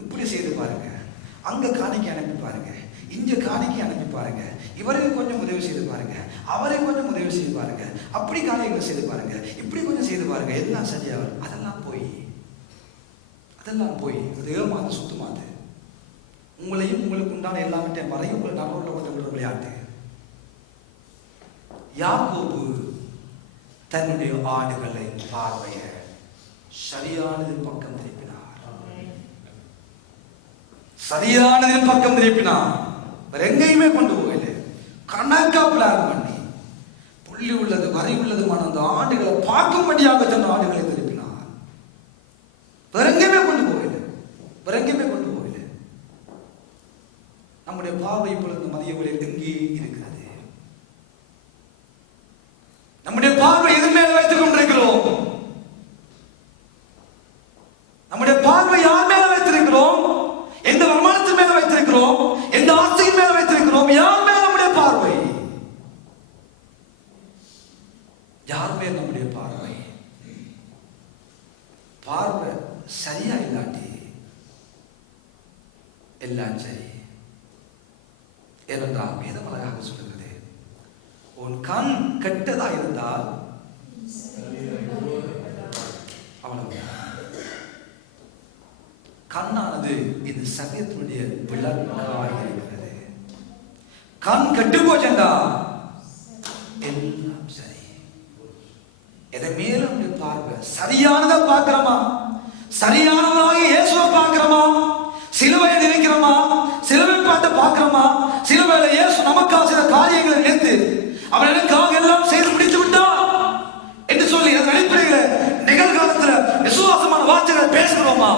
இப்படி செய்து பாருங்க, அங்க காணிக்கை அனுப்பி பாருங்க, இங்க காணிக்கை அனுப்பி பாருங்க, இவருக்கு கொஞ்சம் உதவி செய்து பாருங்க, அவரை கொஞ்சம் உதவி செய்து பாருங்க, அப்படி காரியங்களை செய்து பாருங்க, இப்படி கொஞ்சம் செய்து பாருங்க, எல்லாம் சரியாகும். அதெல்லாம் போய் அது ஏமாந்து சுத்தமாது. உங்களையும் உங்களுக்கு உண்டான எல்லாமே வரையும் உங்களை நல்ல கொஞ்சம் விளையாட்டு. யாக்கோபு தன்னுடைய ஆடுகளை பார்வைய சரியானதின் பக்கம் திருப்பினார். சரியானதின் பக்கம் திருப்பினார். வேற எங்கேயுமே கொண்டு போகல. கணக்கா பிளான் பண்ணி புள்ளி உள்ளது வரி உள்ளதுமான அந்த ஆடுகளை பார்க்கும்படியாக தன் ஆடுகளை திருப்பினார். வேற எங்கேயுமே கொண்டு போகல. வேற எங்கேயுமே கொண்டு போகல. நம்முடைய பார்வை இப்பொழுது மதிய வேளையில் எங்கே இருக்கிறது? நம்முடைய பார்வை எது மேல வைத்துக் கொண்டிருக்கிறோம்? நம்முடைய பார்வை யார் மேல வைத்திருக்கிறோம்? எந்த வருமானத்தின் மேல வைத்திருக்கிறோம்? எந்த ஆசையின் மேல வைத்திருக்கிறோம்? யார் மேல நம்முடைய பார்வை? யார் மேல் நம்முடைய பார்வை? பார்வை சரியா இல்லாட்டி எல்லாம் சரி. ஏனென்றால் வேதம் அழகாக சொல்லுகிறது, உன் கண் கெட்டதா இருந்தால் அவ்வளவு. கண்ணானது இந்த சத்தியத்தினுடைய விளக்காக இருக்கிறது. கண் கெட்டு போச்சா எல்லாம் சரி. எதை மேலும் பார்வை சரியானதை பார்க்கிறோமா? சரியானவனாக இயேசுவை பார்க்கிறோமா? சிலுவையை நினைக்கிறோமா? நினைக்கிறோமா, சிலுவை பாட்டை பார்க்கிறோமா, சிலுவையில இயேசு நமக்காக சில காரியங்களை நினைத்து அவர் எனக்காக எல்லாம் செய்து முடித்து விட்டார் என்று சொல்லி அதன் அடிப்படையில் நிகழ்காலத்தில் விசுவாசமான வார்த்தைகளை பேசுகிறோமா?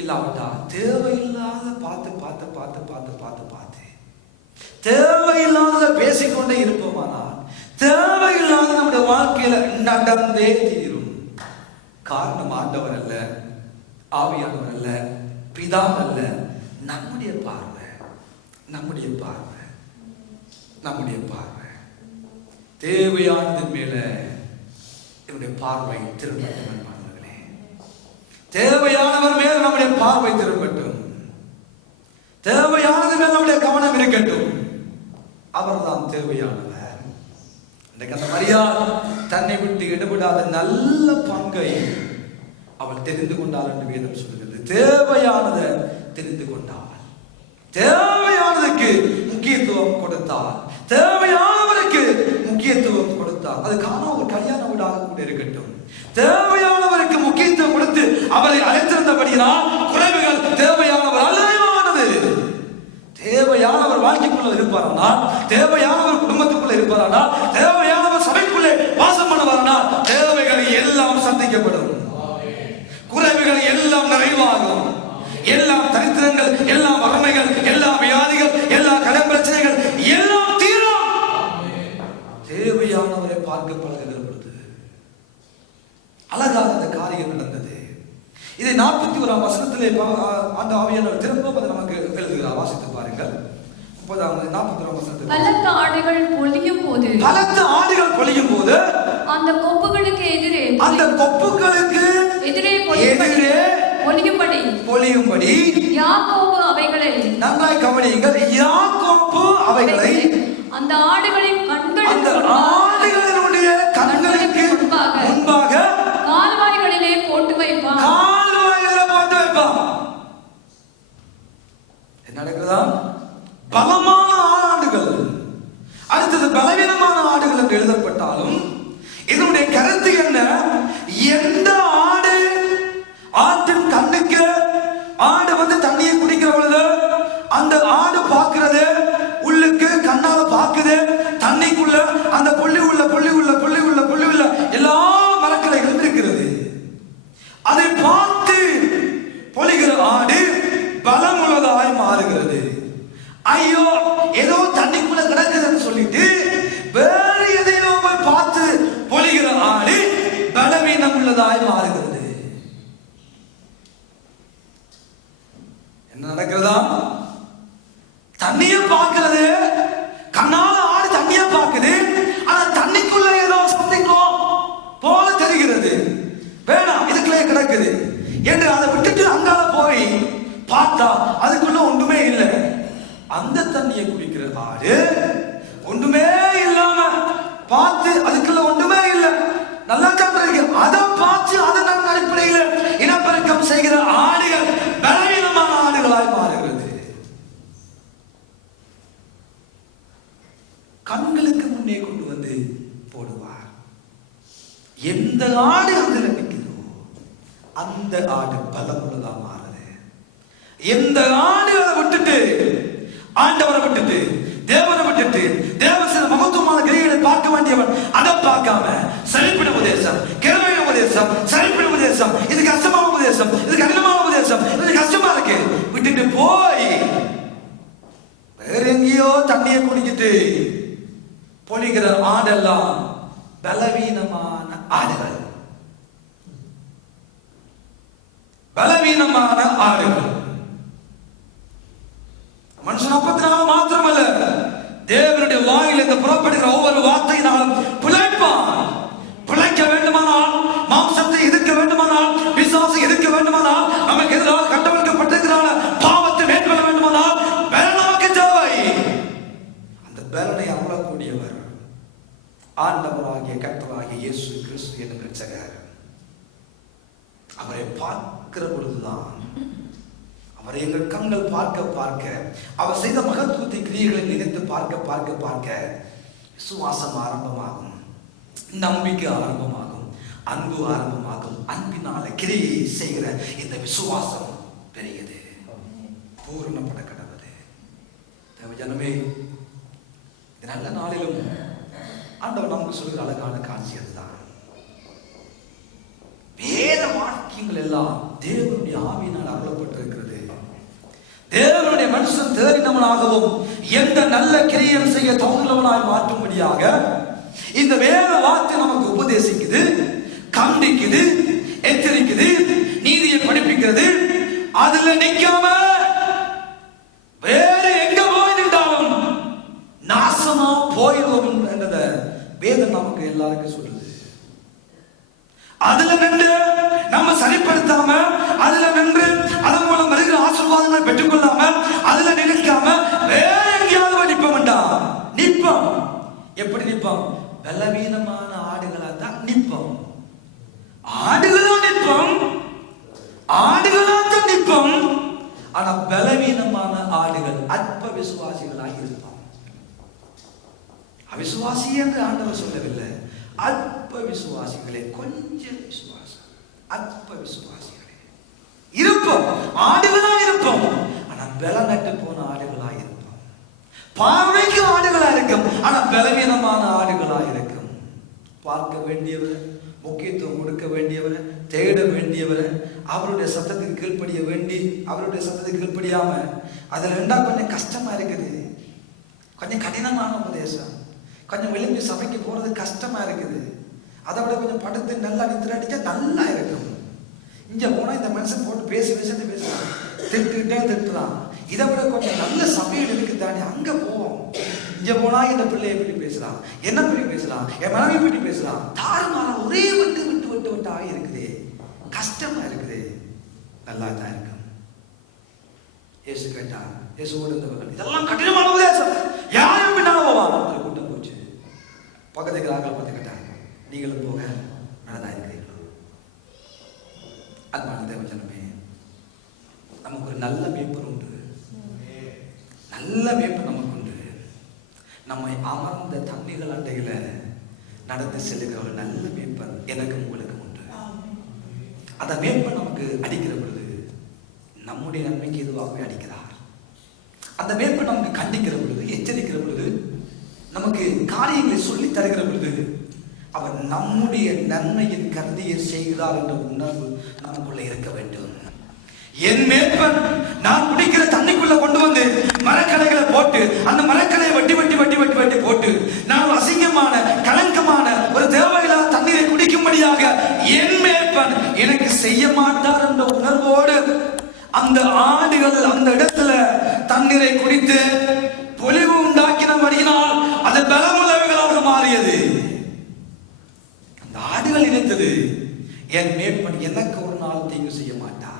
இல்லாவிட்டா தேவையில்லாத பார்த்து பார்த்து பார்த்து பார்த்து பார்த்து பார்த்து தேவையில்லாத பேசிக்கொண்டே இருப்போமானால் தேவையில்லாத நம்முடைய வாழ்க்கையில நடந்தே தீரும். காரணம் ஆண்டவர் அல்ல, ஆவியானவர் அல்ல, பிதா அல்ல, நம்முடைய பார்வை, நம்முடைய பார்வை, நம்முடைய பார்வை. தேவையானது மேல என்னுடைய பார்வை திரும்பட்டும். தேவையானவர் மேல் நம்முடைய பார்வை திரும்பட்டும். தேவையானது மேல் நம்முடைய கவனம் இருக்கட்டும். அவர்தான் தேவையானவர். இன்றைக்கு அந்த மரியாள் தன்னை விட்டு எடுபடாத நல்ல பங்கை அவள் தெரிந்து கொண்டாள் என்று வேதம் சொல்கிறது. தேவையானதை தெரிந்து கொண்டாள், தேவையானதுக்கு முக்கியத்துவம் கொடுத்தாள், தேவையானவருக்கு முக்கியத்துவம் கொடுத்தாள். அதுக்கான ஒரு கல்யாண வீடாக கூட இருக்கட்டும். தேவையானவருக்கு முக்கியத்துவம் கொடுத்து அவரை அழைத்திருந்தபடியால் குறைவுகள் தேவையானவர் அல்லவானது. தேவையானவர் வாழ்க்கைக்குள்ள இருப்பாரானால், தேவையானவர் குடும்பத்துக்குள்ள இருப்பாரானால், தேவையானவர் சபைக்குள்ளே வாசம் பண்ணுவாரானால் தேவைகள் எல்லாம் சந்திக்கப்படும், குறைவுகள் எல்லாம் நிறைவாகும், எல்லா தரித்திரங்கள், எல்லா வறுமைகள், எல்லா வியாதிகள், எல்லா கடன் பிரச்சனைகள் எல்லாம் தீரும். தேவையானவரை பார்க்க பழகுகிற பொழுது அழகாக அந்த காரியம் நடந்தது. இதை 41ஆம் வசனத்திலே அந்த ஆவியானவர் திரும்ப நமக்கு எழுதுகிறார். வாசித்து பாருங்கள். 41ஆம் வசனத்தில் பலத்த ஆடுகள் பொழியும் போது, பலத்த ஆடுகள் பொழியும் போது அந்த கொப்புகளுக்கு எதிரே, அந்த கொப்புகளுக்கு எதிரே பொழியும்படி யாக்கோபு அவைகளை, நன்றாய் கவனியுங்கள், யாக்கோபு அவைகளை அந்த ஆடுகளின் அந்த ஆடுகளினுடைய கண்களுக்கு முன்பாக கால்வாய்களிலே போட்டு வைப்பான். கால்வாய்களிலே போட்டு வைப்பான். என்ன நடக்குதா? பலமான ஆடுகள், அடுத்தது பலவீனமான ஆடுகள் என்று எழுதப்பட்டாலும் இதனுடைய கருத்து என்ன? எந்த ஆடு ஆட்டின் கண்ணுக்கு, ஆடு வந்து தண்ணியை குடிக்கிற பொழுது அந்த ஆடு பார்க்கிறது, உள்ளுக்கு கண்ணால பார்க்குது, தண்ணிக்குள்ள அந்த புள்ளி உள்ள புள்ளி உள்ள புள்ளி உள்ள புள்ளி உள்ள எல்லா மரக்கலைகளும் இருக்கிறது. அதை பார்த்து பொழிகிற ஆடு பலமுள்ளதாய் மாறுகிறது. ஐயோ ஏதோ தண்ணிக்குள்ள கிடக்குதுன்னு சொல்லிட்டு வேறு எதையோ போய் பார்த்து பொழிகிற ஆடு பலவீனம் உள்ளதாய் மாறுகிறது. என்ன நடக்கிறதா? தண்ணிய பார்க்கிறது, கண்ணால ஆடு தண்ணிய பார்க்குது, ஆனா தண்ணிக்குள்ள ஏதோ சந்திக்கும் போல தெரிகிறது. வேணாம், இதுக்குள்ளே கிடக்குது என்று அதை விட்டுட்டு அங்கால போய் பார்த்தா அதுக்குள்ள ஒன்றுமே இல்லை. அந்த தண்ணியை குடிக்கிற ஆடு ஒன்றுமே இல்லாம பார்த்து அதுக்குள்ள ஒன்றுமே இல்லை, நல்லா இருக்கு. அதை பார்த்து அதன் அடிப்படையில் இனப்பெருக்கம் செய்கிற ஆடுகள் பலவீனமான ஆடுகளாய் மாறுகிறது. கண்களுக்கு முன்னே கொண்டு வந்து போடுவார். எந்த ஆடு அதில் நிற்கிறதோ அந்த ஆடு பலமுள்ளதா மாறுது. எந்த ஆடு அதை விட்டுட்டு, ஆண்டவரை விட்டுட்டு, தேவனை விட்டுட்டு, தேவசன மகத்துவமான கிரிகளை பார்க்க வேண்டியவன் அதை பார்க்காம சரிப்பின உபதேசம், கிழமையான உபதேசம், சரிப்பின உபதேசம், இது கஷ்டமான உபதேசம், இது கடினமான உபதேசம், இது கஷ்டமா இருக்கு விட்டுட்டு போய் வேற எங்கேயோ தண்ணியை குடிக்கிட்டு பொழிகிற ஆடெல்லாம் பலவீனமான ஆடுகள், பலவீனமான ஆடுகள். மனுஷன் அப்பத்தினால மாத்திரமல்ல, தேவனுடைய வாயில் இந்த புறப்படுகிற ஒவ்வொரு வார்த்தையினாலும் பிழைப்பான். பிழைக்க வேண்டுமானால், மாம்சத்தை எதிர்க்க வேண்டுமானால், பிசாசை எதிர்க்க வேண்டுமானால், நமக்கு எதிராக கட்டமைக்கப்பட்டிருக்கிற பாவத்தை மேற்கொள்ள வேண்டுமானால் பலன் நமக்கு தேவை. அந்த பலனை அருளக்கூடியவர் ஆண்டவராகிய கர்த்தராகிய இயேசு கிறிஸ்து என்ற இரட்சகர். அவரை பார்க்கிற பொழுதுதான், அவரை எங்கள் கண்கள் பார்க்க பார்க்க, அவர் செய்த மகத்துவத்தை கிரியைகளை நினைத்து பார்க்க பார்க்க பார்க்க விசுவாசம் ஆரம்பமாகும், நம்பிக்கை ஆரம்பமாகும், அன்பு ஆரம்பமாகும். அன்பினால கிரியை செய்கிற இந்த விசுவாசம் பெரியது. பூரணப்பட கடவுளே. தேவஜனமே, இந்த நல்ல நாளிலும் ஆண்டவர் நமக்கு சொல்கிற அழகான காட்சி அதுதான். வேத வாக்கியங்கள் எல்லாம் தேவனுடைய ஆவியினால் அருளப்பட்டிருக்கிறது. தேவனுடைய மனுஷன் தேறினவனாகவும் எந்த நல்ல கிரியை செய்ய தகுந்தவனாய் மாற்றும்படியாக இந்த வேத வார்த்தை நமக்கு உபதேசிக்குது, கண்டிக்குது, எச்சரிக்குது, நீதியை படிப்பிக்கிறது. அதுல நிக்காம வேற எங்க போய் நின்றாலும் நாசமா போயிடுவோம் என்றத வேதம் நமக்கு எல்லாருக்கும் சொல்லுது. அதுல நின்று நம்ம சரிப்படுத்தாம, அதுல நின்று அதன் மூலம் வருகிற ஆசீர்வாதங்களை பெற்றுக்கொள்ளாம, அதுல நினைக்காம வேற எங்கேயாவது நிற்போம். நிற்போம். எப்படி நிற்போம்? பலவீனமான ஆடுகளா தான் நிற்போம். ஆடுகளா நிற்போம், ஆடுகளா தான் நிற்போம். ஆனா பலவீனமான ஆடுகள் அற்ப விசுவாசிகளாக இருப்போம். அவிசுவாசி என்று ஆண்டவர் சொல்லவில்லை. அற்ப விசுவாசிகளே, கொஞ்சம் விசுவாசம், அற்ப விசுவாசிகளே இருப்போம். ஆடுகளா இருப்போம், ஆனா பலனற்று போன ஆடுகளா இருப்போம். பார்வைக்கு ஆடுகளா இருக்கும், ஆனா பலவீனமான ஆடுகளா இருக்கும். பார்க்க வேண்டியவர், முக்கியத்துவம் கொடுக்க வேண்டியவர், தேட வேண்டியவர், அவருடைய சத்தத்துக்கு கீழ்ப்படிய வேண்டி அவருடைய சத்தத்துக்கு கீழ்ப்படியாம அதுல ரெண்டா கொஞ்சம் கஷ்டமா இருக்குது. கொஞ்சம் கடினமான உபதேசம், கொஞ்சம் விளிம்பி சபைக்கு போறது கஷ்டமா இருக்குது. அதை விட கொஞ்சம் படுத்து நல்லா நித்திர அடிச்சா நல்லா இருக்கும். இங்க போனா இந்த மனுஷன் போட்டு பேசுறான், திட்டுக்கிட்டே திட்டுறான். இதை விட கொஞ்சம் நல்ல சபையில் இருக்குதானே, அங்க போவோம். இங்க போனா இந்த பிள்ளையை பற்றி பேசுறான், என்ன பற்றி பேசுறான், என் மனைவி பற்றி பேசுறான். தாறுமாறா ஒரே விட்டு விட்டு விட்டு விட்டு ஆகி இருக்குது, கஷ்டமா இருக்குது. நல்லா தான் இருக்கும். இயேசு கேட்டா, இயேசுவோடு இருந்தவர்கள் இதெல்லாம் கடினமான உபதேசம், யாரும் பின்னால போவான். கூட்டம் போச்சு. பக்கத்துக்கு ஆக்கள் பார்த்து கேட்டாங்க, நீங்களும் போக நல்லதா இருக்கிறீங்களோ? அன்பான தேவஜனமே, நமக்கு ஒரு நல்ல மேய்ப்பர் உண்டு. நல்ல மேய்ப்பர் நமக்கு உண்டு. நம்மை அமர்ந்த தண்ணிகள் அண்டையில நடந்து செல்லுகிற ஒரு நல்ல மேய்ப்பர் எனக்கு உங்களுக்கு உண்டு. அந்த மேய்ப்பர் நமக்கு அடிக்கிற பொழுது நம்முடைய நன்மைக்கு எதுவாகவே அடிக்கிறார். அந்த மேய்ப்பர் நமக்கு கண்டிக்கிற பொழுது, எச்சரிக்கிற பொழுது, நமக்கு காரியங்களை சொல்லி தருகிற பொழுது அவர் நம்முடைய நன்மையின் கருதியை செய்கிறார் என்ற உணர்வு நமக்குள்ள இருக்க வேண்டும். என் மேய்ப்பன் நான் குடிக்கிற தண்ணிக்குள்ள கொண்டு வந்து மரக்கலைகளை போட்டு அந்த மரக்கலையை வட்டி வட்டி வட்டி வட்டி வட்டி போட்டு நான் அசிங்கமான கலங்கமான ஒரு தேவையில்லாத தண்ணீரை குடிக்கும்படியாக என் மேய்ப்பன் எனக்கு செய்ய மாட்டார் என்ற உணர்வோடு அந்த ஆடுகள் அந்த இடத்துல தண்ணீரை குடித்து பொலிவு உண்டாக்கினபடியினால் அது பலமுள்ளவைகளாக மாறியது. அந்த ஆடுகள் நினைத்தது, என் மேய்ப்பன் எனக்கு ஒரு நாள் தீங்கு செய்ய மாட்டார்,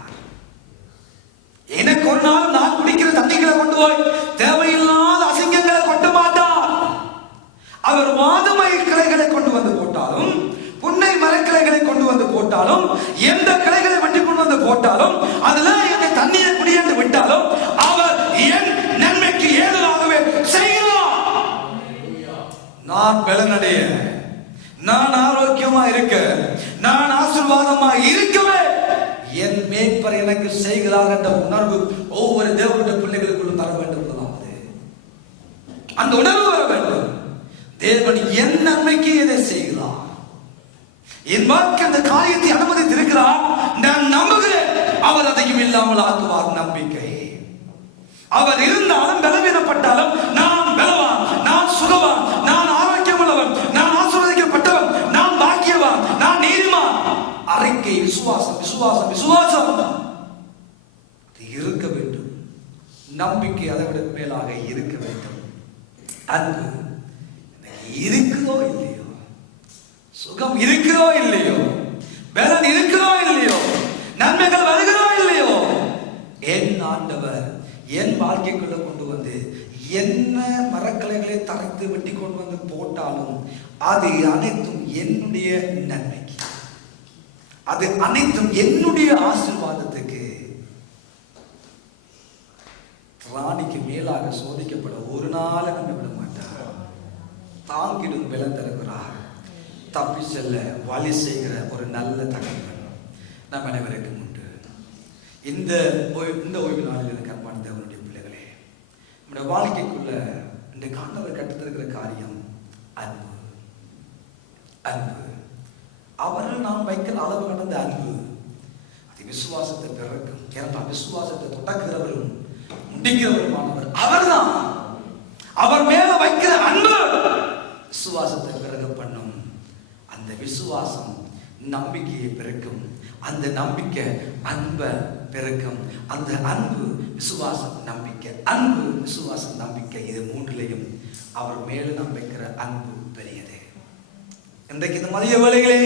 எனக்கு ஒரு நாள் நான் குடிக்கிற தண்ணிகளை கொண்டு போய் தேவையில்லாத அசிங்கங்களை கொண்டு மாட்டார். அவர் வாதுமை கிளைகளை கொண்டு வந்து போட்டாலும், புன்னை மரக்கிளைகளை கொண்டு வந்து போட்டாலும், எந்த கிளைகளை வெட்டி கொண்டு வந்து போட்டாலும், அதுல என்னை தண்ணியை குடியேந்து விட்டாலும் அவர் என் நன்மைக்கு ஏதுவாகவே செய்கிறார். நான் பலனடைய, நான் ஆரோக்கியமா இருக்க, நான் ஆசீர்வாதமா இருக்கவே என் மேய்ப்பர் எனக்கு செய்கிறார் என்ற உணர்வு ஒவ்வொரு தேவனுடைய பிள்ளைகளுக்குள்ளும் வர வேண்டும். அந்த உணர்வு வர வேண்டும். தேவன் என் நன்மைக்கு எதை செய்கிறார், என் வாழ்க்கை அந்த காரியத்தை அனுமதித்திருக்கிறார், நான் நம்புகிறேன் அவர் அதையும் இல்லாமல் ஆக்குவார். நம்பிக்கை. அவர் இருந்தாலும் பலவீனப்பட்டாலும் நான் பலவான், நான் சுகவான், நான் ஆரோக்கியமுள்ளவன், நான் ஆசீர்வதிக்கப்பட்டவன், நான் பாக்கியவான், நான் நீதிமான். அறிக்கை, விசுவாசம் விசுவாசம் விசுவாசம் இருக்க வேண்டும். நம்பிக்கை அதை விட மேலாக இருக்க வேண்டும். அன்பு இருக்குதோ இல்லையோ, சுகம் இருக்கிறோ இல்லையோ, பலன் இருக்கிறோ இல்லையோ, நன்மைகள் வருகிறோ இல்லையோ, என் ஆண்டவர் என் வாழ்க்கைக்குள்ள கொண்டு வந்து என்ன மரக்கலைகளை தரைத்து வெட்டி கொண்டு வந்து போட்டாலும் அது அனைத்தும் என்னுடைய நன்மைக்கு, அது அனைத்தும் என்னுடைய ஆசீர்வாதத்துக்கு. ராணிக்கு மேலாக சோதிக்கப்பட ஒரு நாள் நம்ம விட மாட்டார். தாங்கிடும் பலன் தருகிறார். தப்பி செல்ல வழி செய்கிற ஒரு நல்ல தகவல் நம் அனைவருக்கும் உண்டு. இந்த ஓய்வு நாளில் எனக்கு அன்பான தேவன் வாழ்க்கைக்குள்ள இந்த ஆண்டவர் கற்றுத்தருகிற காரியம் அன்பு. அன்பு அவர்கள் நாம் வைக்கிற அளவு கடந்த அன்பு அது விசுவாசத்தை பிறக்கும். ஏனென்றால் விசுவாசத்தை தொடக்கிறவரும் முடிக்கிறவருமானவர் அவர்தான். அவர் மேல வைக்கிற அன்பு விசுவாசத்தை பிறக பண்ணும். அந்த விசுவாசம் நம்பிக்கையை பிறக்கும். அந்த நம்பிக்கை அன்பை பிறக்கும். அந்த அன்பு விசுவாசம் நம்பிக்கை, அன்பு விசுவாசம் நம்பிக்கை, இது மூன்றிலையும் அவர் மேல நாம் வைக்கிற அன்பு பெரியது. இன்றைக்கு இந்த மதிய வேளைகளே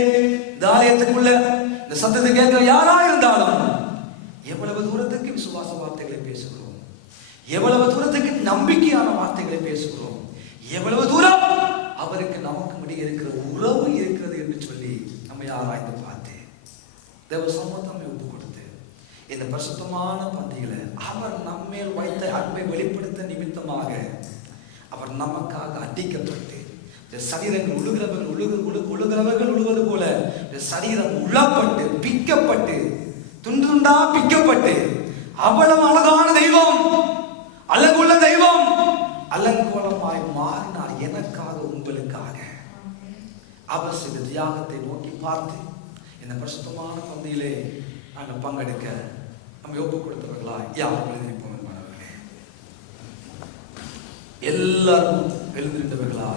இந்த ஆலயத்துக்குள்ள இந்த சத்தத்தை கேட்கிற யாரா இருந்தாலும் எவ்வளவு தூரத்துக்கு விசுவாச வார்த்தைகளை பேசுகிறோம், எவ்வளவு தூரத்துக்கு நம்பிக்கையான வார்த்தைகளை பேசுகிறோம், எவ்வளவு தூரம் அவருக்கு நமக்கு முடிய இருக்கிற உறவு இருக்கிறது என்று சொல்லி நம்ம ஆராய்ந்து பார்த்து தேவ சமூகத்தை ஒப்பு கொடுத்து இந்த பரிசுத்தமான பந்தியில அவர் நம்மேல் வைத்த அன்பை வெளிப்படுத்த நிமித்தமாக அவர் நமக்காக அடிக்கப்பட்டு சரீரங்கள் உழுகிறவர்கள் உழுவது போல சரீரம் உழப்பட்டு பிக்கப்பட்டு துண்டு துண்டா பிக்கப்பட்டு அவ்வளவு அழகான தெய்வம், அழகுள்ள தெய்வம் அலங்கோலமாய் மாறினார் எனக்காக உங்களுக்காக. அவர் சில தியாகத்தை நோக்கி பார்த்து இந்த பரிசுத்தமான பந்தியிலே நாங்கள் பங்கெடுக்க நம்ம ஒப்பு கொடுத்தவர்களா யாரும் எழுந்திருப்போம். எல்லாரும் எழுந்திருந்தவர்களா